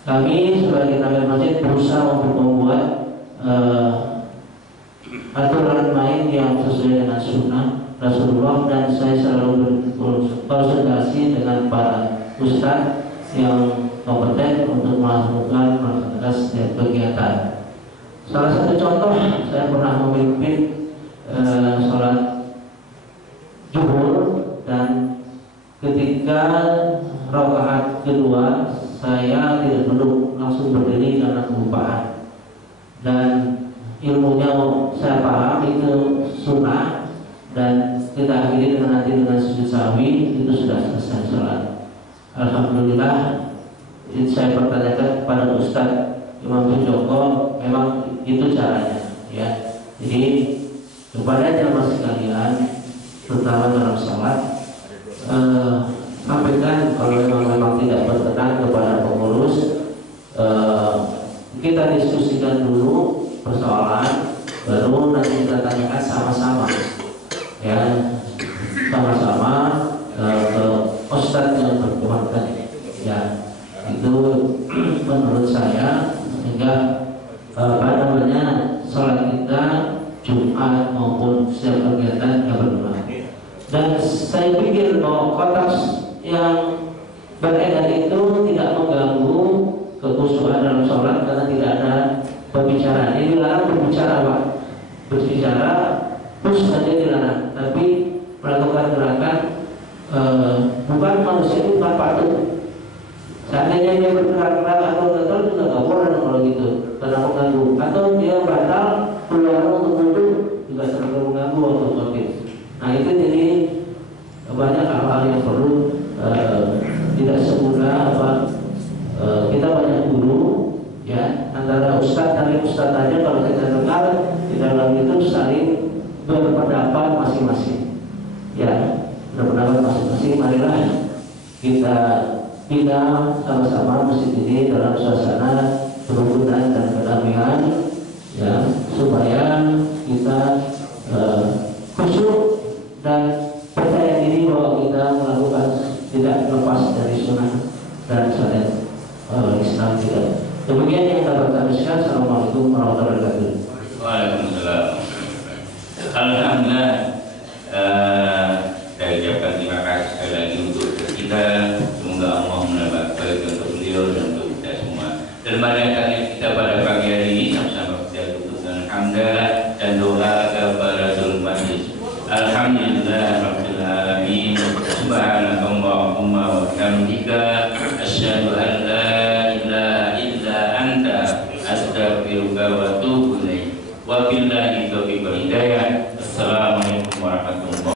Kami sebagai tamir masjid berusaha untuk membuat aturan main yang sesuai dengan sunnah Rasulullah, dan saya selalu berkonsultasi dengan para ustadz yang kompeten untuk melakukan setiap kegiatan. Salah satu contoh, saya pernah memimpin sholat zuhur, dan ketika rakaat kedua saya tidak duduk, langsung berdiri karena kelupaan. Dan ilmunya saya paham itu sunnah, dan kita akhiri dengan nanti dengan sujud sahwi, itu sudah selesai sholat. Alhamdulillah, saya pertanyakan kepada Ustadz Imam Joko, memang itu caranya, ya. Jadi kepada jamaah sekalian, terutama dalam sholat, sampaikan kalau memang tidak berkenan kepada pengurus, kita diskusikan dulu persoalan, baru nanti kita tanyakan sama-sama, ya. sama-sama ke Ustadz yang berkewajiban. Ya, itu menurut saya sehingga sholat kita Jumat maupun setiap kegiatan yang berguna. Dan saya pikir bahwa kotak yang beredar itu tidak mengganggu kekhusyuan dalam sholat karena tidak ada pembicaraan. Ini dilarang berbicara, Pak. Berbicara terus saja dilarang, tapi melakukan gerakan bukan manusia itu bukan patut. Seandainya dia bergerak-gerak atau gatal juga nggak boleh kalau gitu, karena mengganggu. Atau dia batal keluar untuk wudhu juga terlalu mengganggu untuk covid. Nah itu jadi banyak hal-hal yang perlu tidak semudah kita banyak guru ya, antara ustadz dan ustadz aja kalau kita dengar di dalam itu saling berpendapat masing-masing ya, berpendapat masing-masing. Marilah kita sama-sama masjid ini dalam suasana kerukunan dan kedamaian ya, supaya kita khusyuk dan percaya diri bahwa kita melakukan tidak lepas dari sunnah dan syariat Islam kita. Demikian yang dapat kami sampaikan. Assalamualaikum warahmatullahi wabarakatuh. Waalaikumsalam. Alhamdulillah, saya ucapkan terima kasih sekali lagi untuk kita. Semoga Allah menambah baik untuk beliau dan untuk kita semua. Dan mari kita pada pagi hari ini sama-sama kita tutup dengan hamdalah dan doa kepada seluruh majlis. Alhamdulillah rabbil alamin. Subhanakallahumma wa bihamdika asyhadu an